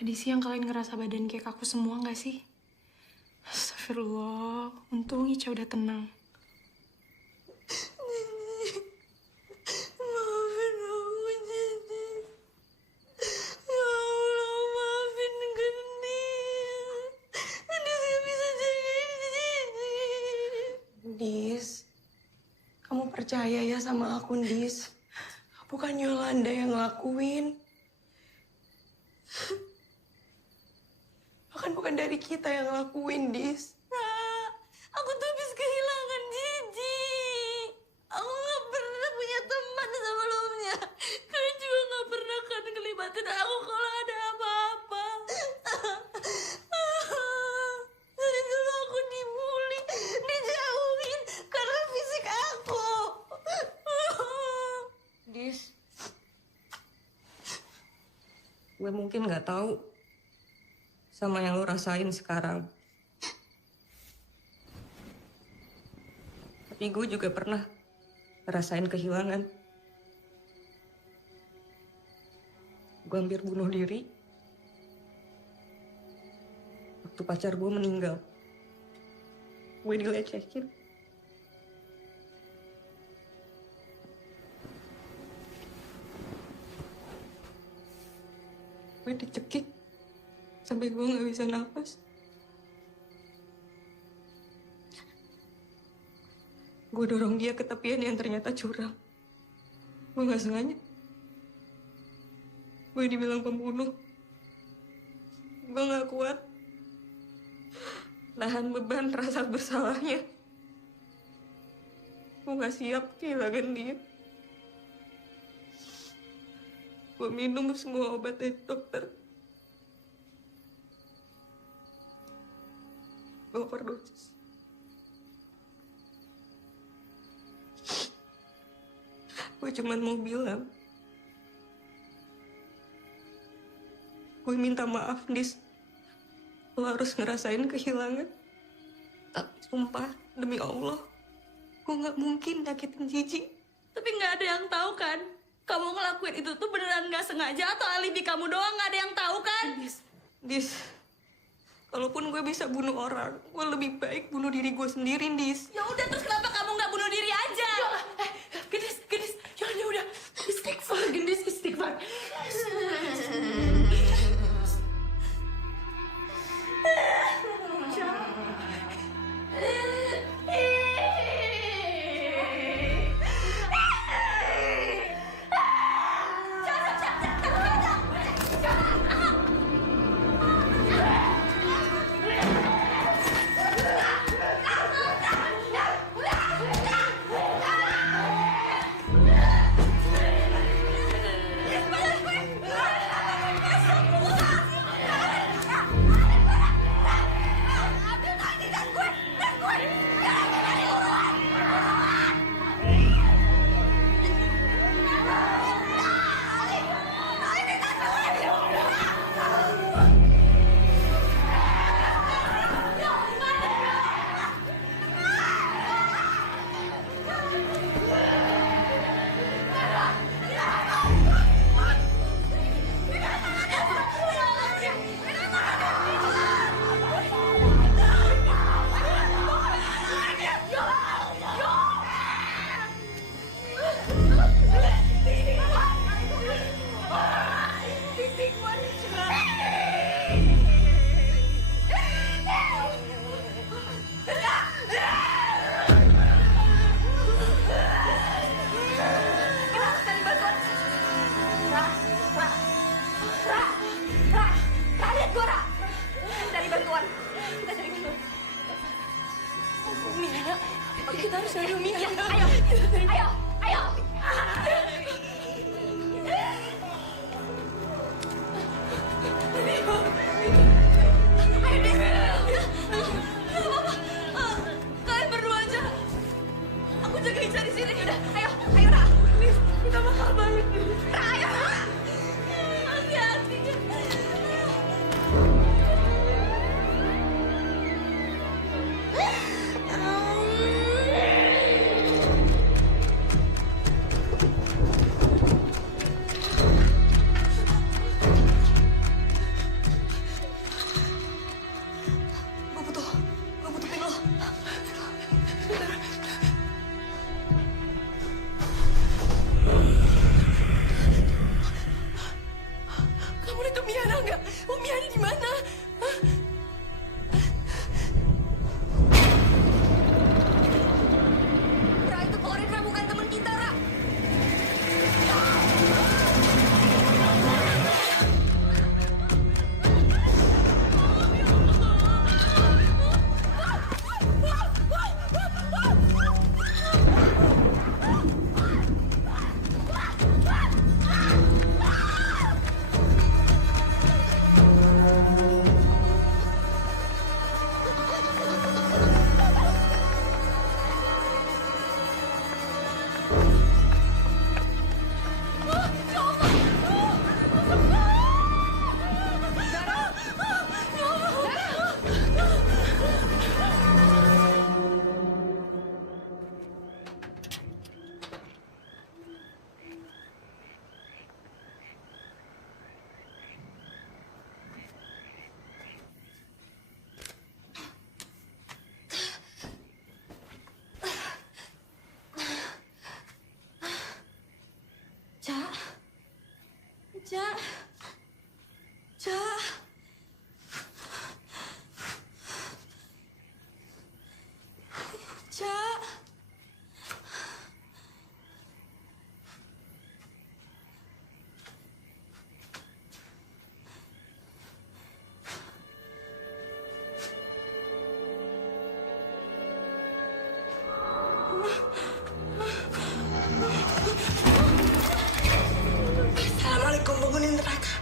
Tadi siang kalian ngerasa badan kayak kaku semua nggak sih? Astagfirullah, untung Ica udah tenang. Maafin aku, Cici. Ya Allah, maafin Gendis. Gendis gak bisa jagain Cici. Dis, kamu percaya ya sama aku, Dis? Bukan Yolanda yang ngelakuin. Bahkan bukan dari kita yang ngelakuin, Dis. Nah, aku tuh habis kehilangan Cici. Aku gak pernah punya teman sebelumnya. Kalian juga gak pernah kan ngelibatin aku kalau ada apa-apa. Dari dulu aku dibully, dijauhin karena fisik aku. Dis, gue mungkin nggak tahu sama yang lo rasain sekarang. Tapi gue juga pernah ngerasain kehilangan. Gue hampir bunuh diri waktu pacar gue meninggal. Gue dilecehin. Gue dicekik sampai gue nggak bisa nafas. Gue dorong dia ke tepian yang ternyata curang. Gue nggak sengaja. Gue dibilang pembunuh. Gue nggak kuat nahan beban rasa bersalahnya. Gue nggak siap kehilangan dia. Gue minum semua obat dari dokter. Gue overdosis. Gue cuma mau bilang, gue minta maaf, Dis. Lo harus ngerasain kehilangan. Tapi sumpah, demi Allah, gue gak mungkin nyakitin Gigi. Tapi nggak ada yang tahu kan? Kamu ngelakuin itu tuh beneran nggak sengaja atau alibi kamu doang, nggak ada yang tahu kan? Dis, kalaupun gue bisa bunuh orang, gue lebih baik bunuh diri gue sendiri, Dis. Ya udah, terus kenapa kamu nggak bunuh diri aja? Gendis, ya udah. Istighfar, Gendis, istighfar. Kita harus cari Umi. Ayo. Kalian berdua aja. Aku jaga Ica di sini. Udah, ayo, Ra. Kita bakal balik. Ra, ayo, Ra. Hati-hati. Kamu lihat Umi Ana nggak? Umi Ana di mana? Ra, itu Korin, Ra, bukan teman kita, Ra. Assalamualaikum penghuni neraka.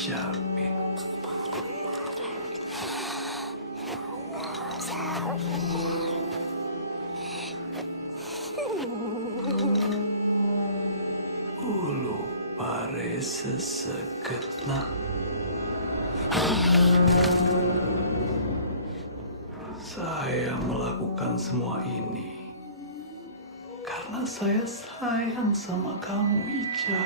Icapi. Ulu pare seseketna. Saya melakukan semua ini karena saya sayang sama kamu, Ica.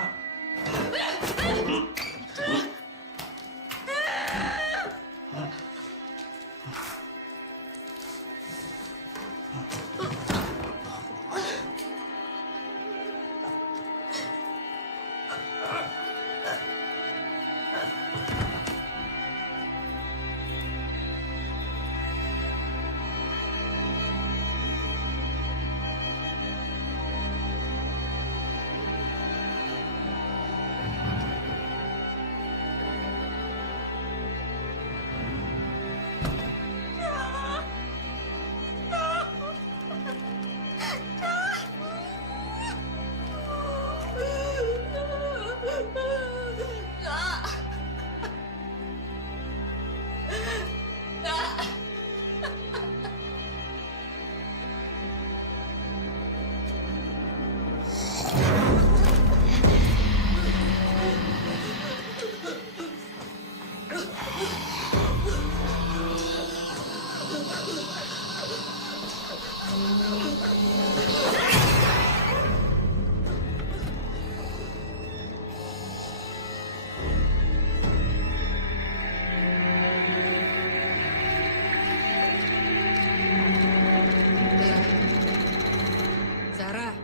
Zara.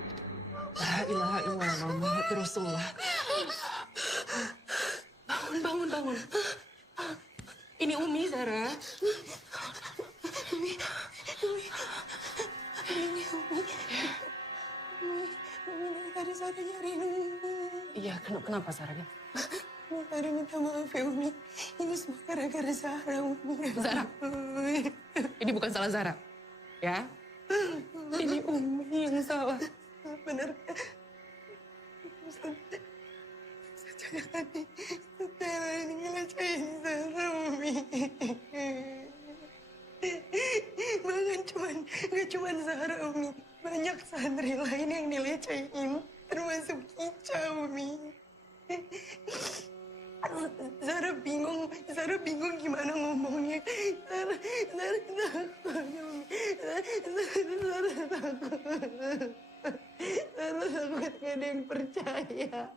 La ilaha illallah Muhammad Rasulullah. Bangun. Ini Umi, Zara. Umi. Tadi Zara nyariin Umi. Iya, kenapa Zara? Zara minta maaf ya Umi. Ini semua gara-gara Zara, Umi. Zara, ini bukan salah Zara, ya? Ini Umi yang salah. Benar. Stella ini ngelecehin Zara, Umi. Gak cuman Zara, Umi. Banyak santri lain yang dilecehin, termasuk Ica, Umi. Zara bingung gimana ngomongnya. Zara takut, Umi. Zara takut gak ada yang percaya.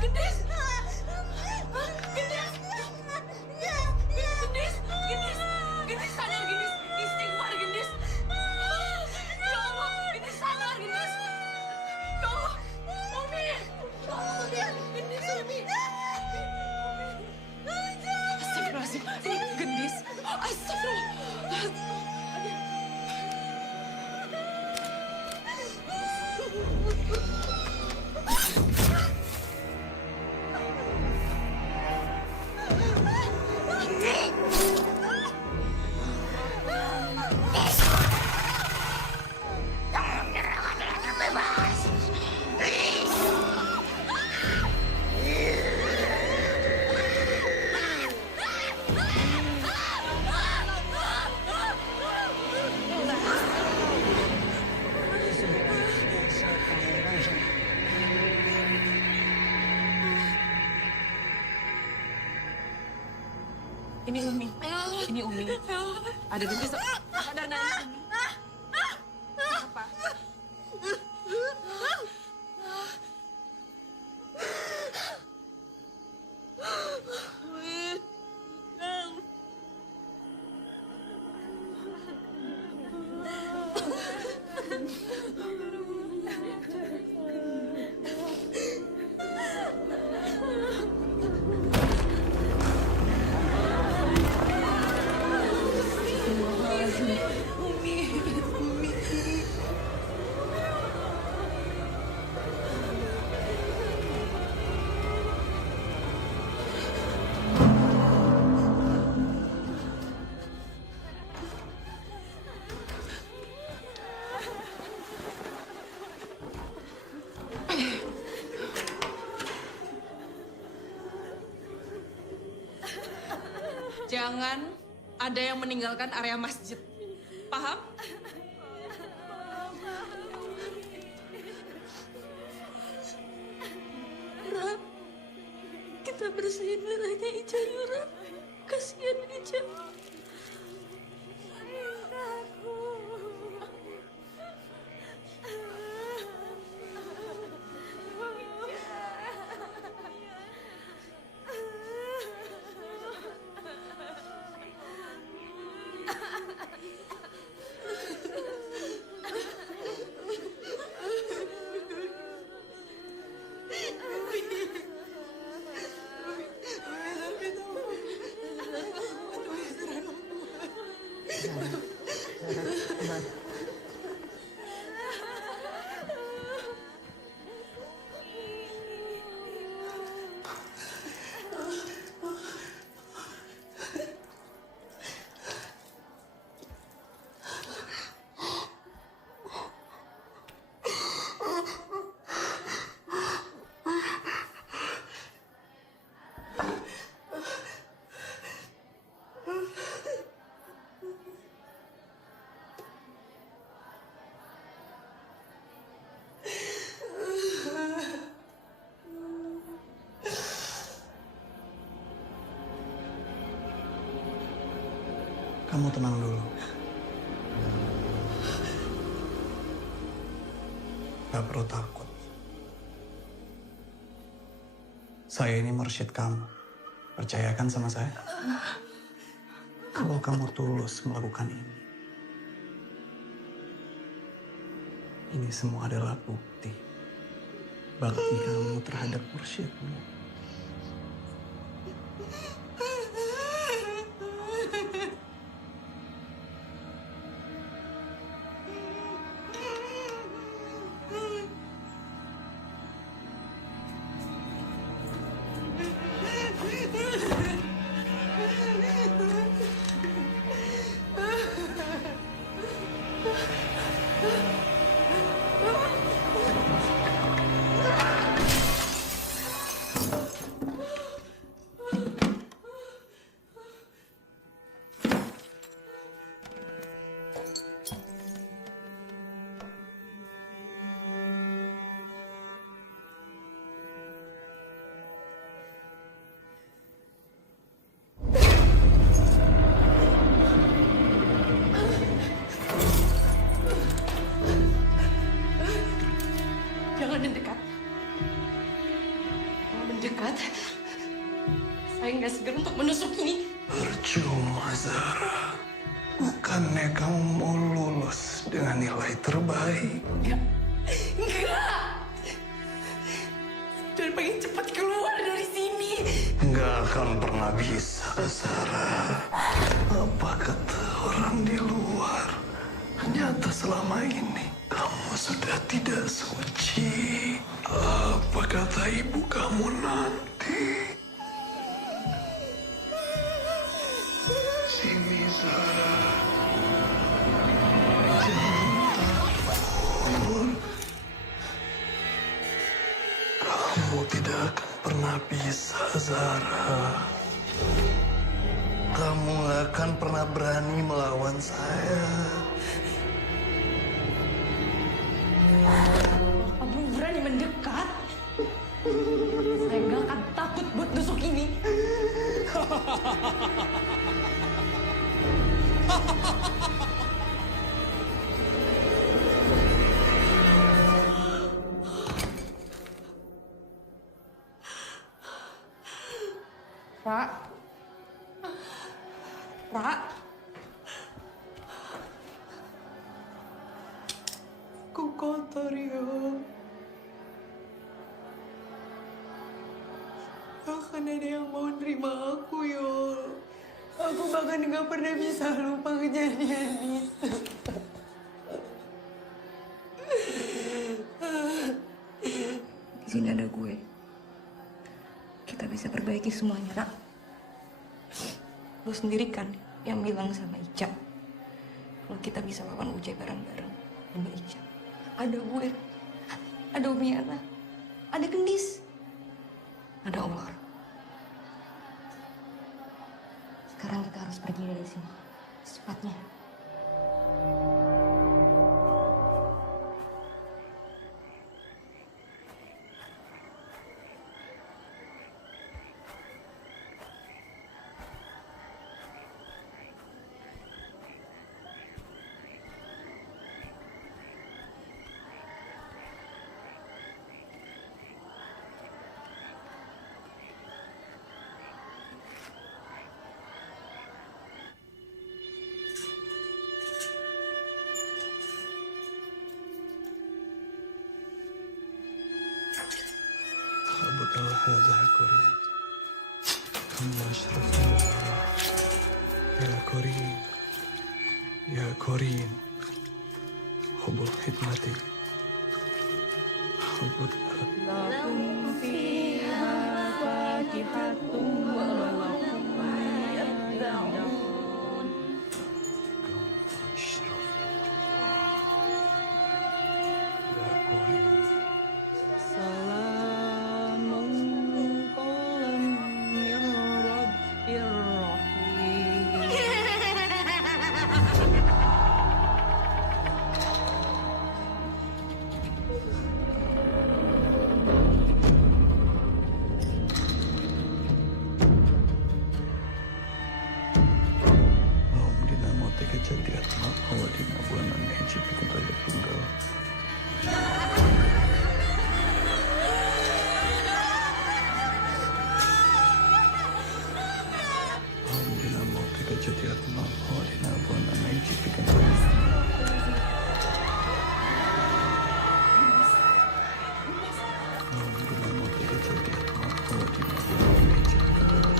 Gendis! Gendis! Gendis! Gendis! Gendis sadar, Gendis! Istighfar, Gendis! Ya Allah, Gendis sadar, Gendis! Ya Allah! Umi! Ya Allah, Gendis, Umi! Astagfirullahaladzim! Gendis! Astagfirullah! Ini Umi. Ini Umi. Ada Gendis. Sadar nak. Apa? Jangan ada yang meninggalkan area masjid. Paham? Ra, kita bersihin darahnya Ica yuk, Ra. Kasihan Ica. Kamu tenang dulu. Gak perlu takut. Saya ini mursyid kamu. Percayakan sama saya. Kalau kamu tulus melakukan ini semua adalah bukti bakti kamu terhadap mursyidmu. mendekat, saya nggak segan untuk menusuk ini. Percuma, Zara. Bukannya kamu mau lulus dengan nilai terbaik? Enggak! Dan pengen cepat keluar dari sini. Nggak akan pernah bisa, Zara. Apa kata orang di luar? Ternyata selama ini kamu sudah tidak suci. Apa kata ibu kamu nanti? Sini, Zara. Jangan takut. Kamu tidak akan pernah bisa, Zara. Kamu gak akan pernah berani melawan saya. Kamu berani mendekat? Saya nggak akan takut buat nusuk ini. Ra. Ra. Aku kotor, ya. Akan ada yang mau nerima aku, Yol. Aku bahkan nggak pernah bisa lupa kejadian itu. Di sini ada gue. Kita bisa perbaiki semuanya, Nak. Lo sendiri kan yang bilang sama Ica kalau kita bisa lawan Ujai bareng-bareng demi Ica. Ada gue, ada Umi Ana, ada Gendis, ada Omar. Sekarang kita harus pergi dari sini secepatnya. أبطل هذا كريم كم أشرف الله يا كريم يا كريم حب الخدمة حب لكم فيها فاكهة ولكم يدعون. سلام قولا من رب رحيم. Kejadian awal di bulan hiji bikin raja tunggal. Dinamo kejadian awal di bulan hiji bikin raja. Dinamo kejadian awal di bulan hiji bikin raja.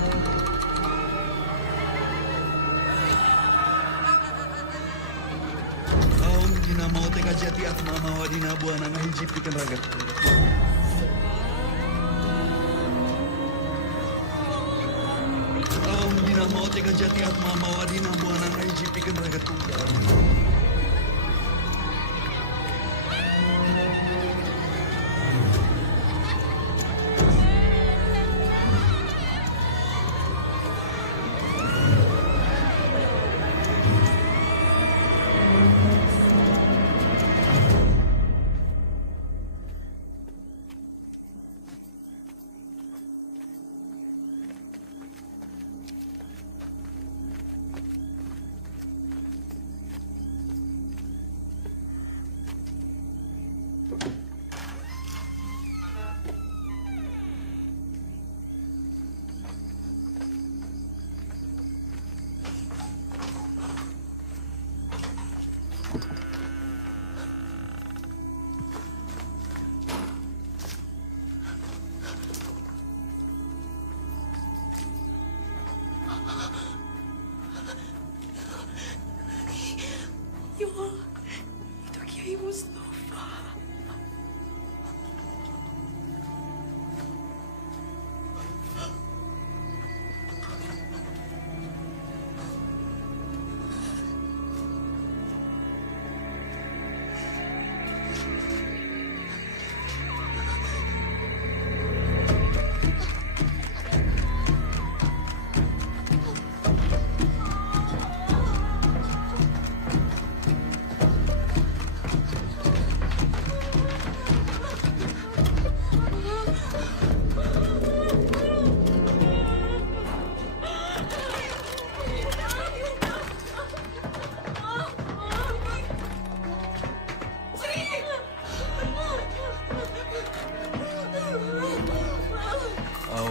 Dina mau teka jati atma mawadina buana na hiji pikan ragat. Dina mau teka jati atma mawadina buana na hiji pikan ragat tunggal.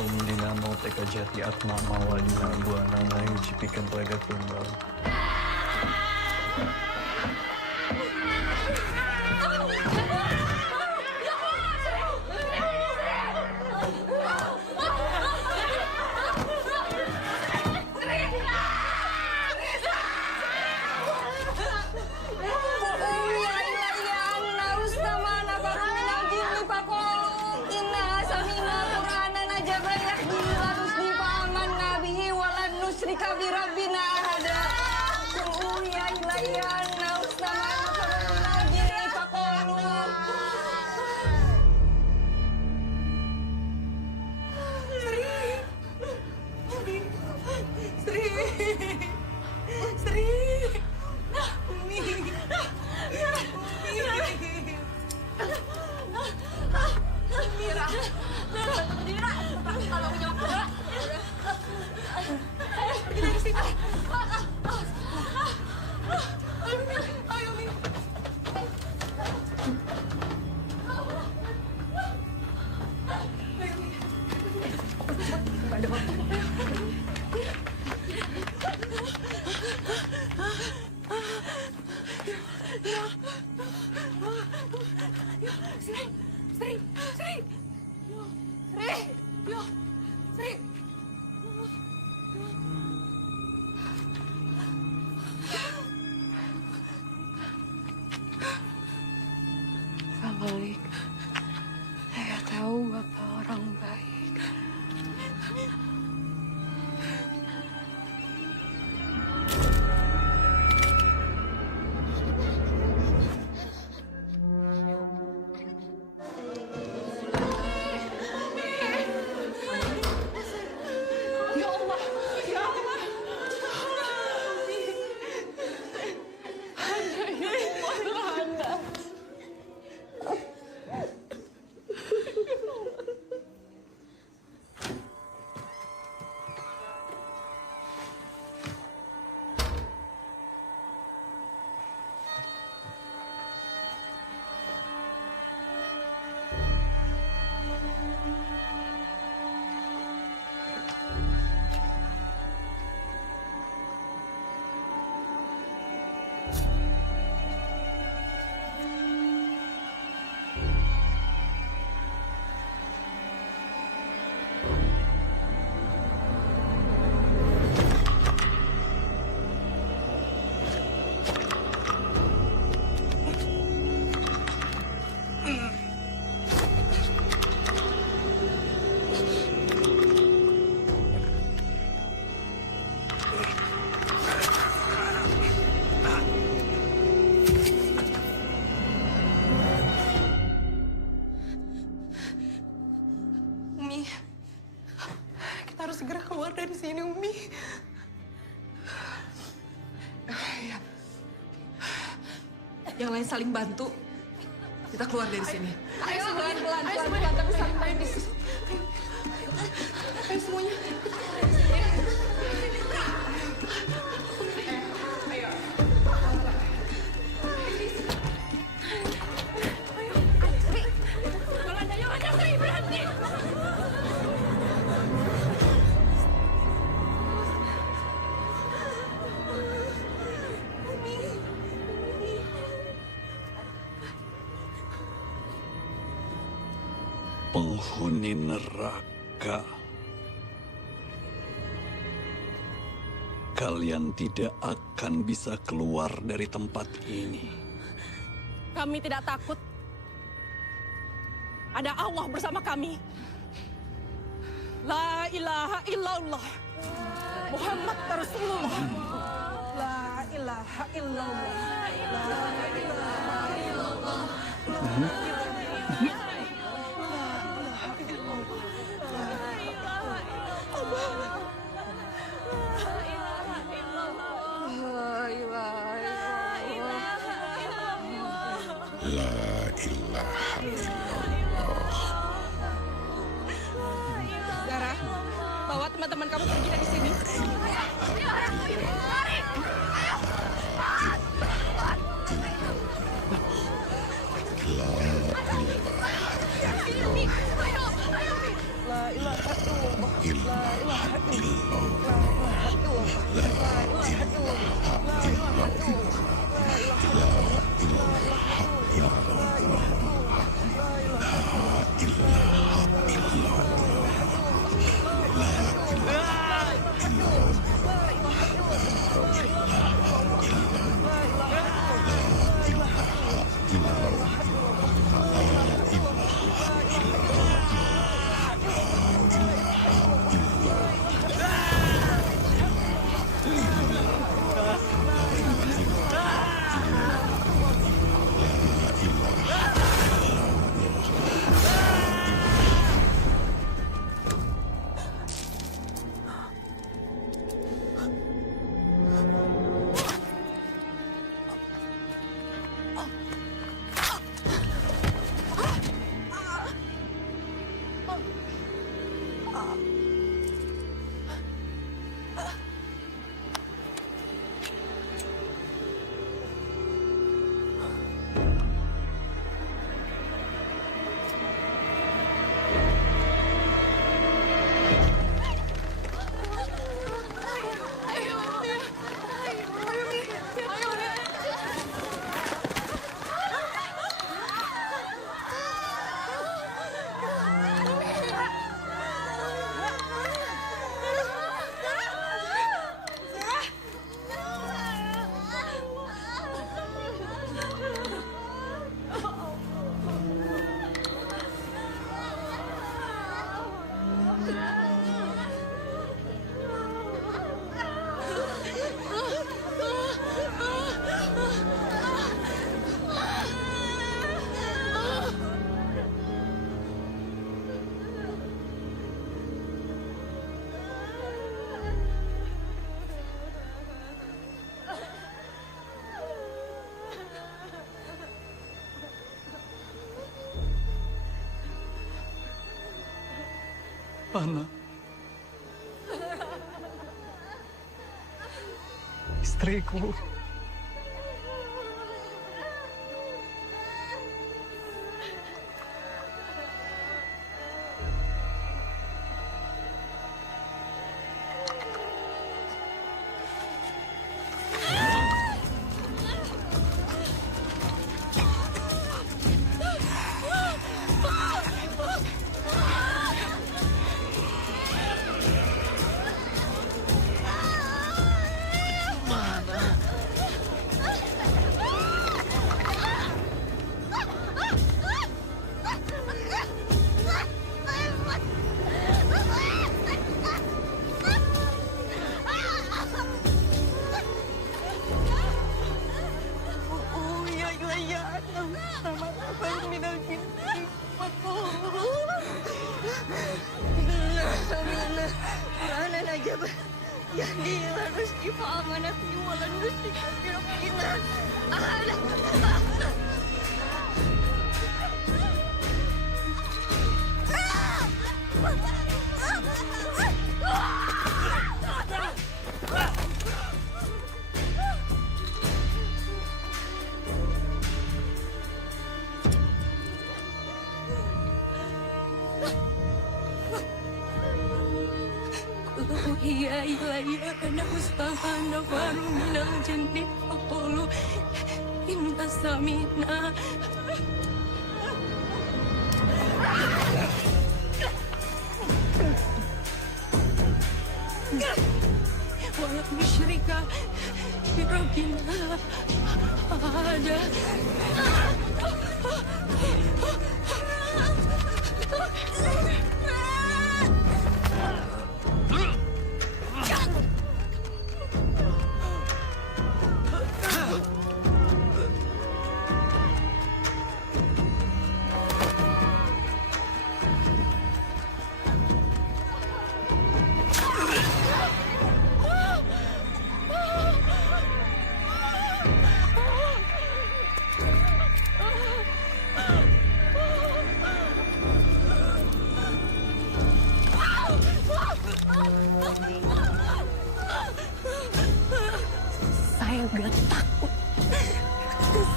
Dinamo Teka Jati Atma Mawadina Buana Nayu Cipikan Praga Tumbal. Pak Malik, saya tahu Bapak orang baik. Ya Allah, ya Allah. Hanya ya Allah, Hana. Umi, kita harus segera keluar dari sini, Umi. Ya. Yang lain saling bantu. Kita keluar dari sini. Ayo, pelan-pelan, tapi saling main di sini. Ayo semuanya. Penghuni neraka. Kalian tidak akan bisa keluar dari tempat ini. Kami tidak takut. Ada Allah bersama kami. La ilaha illallah. Muhammad Rasulullah. La ilaha illallah. La ilaha illallah. La ilaha illallah. Zara, bawa teman-teman kamu pergi dari sini. La ilaha illallah. ilaha illallah. La ilaha illallah. La ilaha illallah. La ilaha illallah. La ilaha illallah. Ana. Istriku. Iya iya karena mustahana baru minal jannah aqulu inna samina wala musyrika birabina ada Saya nggak takut.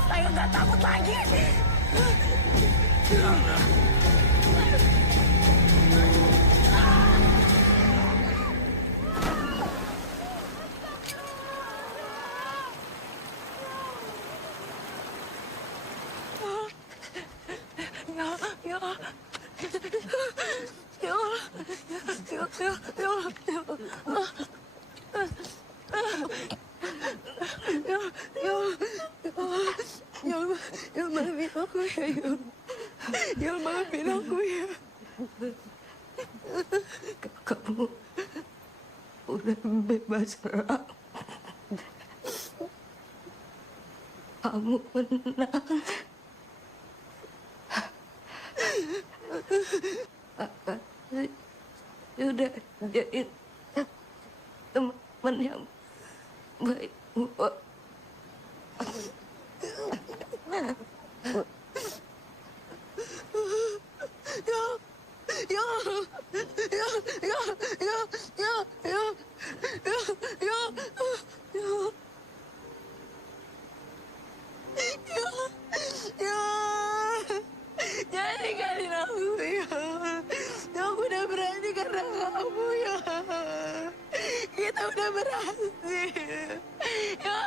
Saya nggak takut lagi. Yul, maafin aku ya, Yul. Yul, maafin aku ya. Kamu udah bebas, Ra. Kamu menang. Sudah jadi teman yang baik buat jangan tinggalin aku ya. Aku udah berani karena kamu ya. Kita udah berhasil. Ya.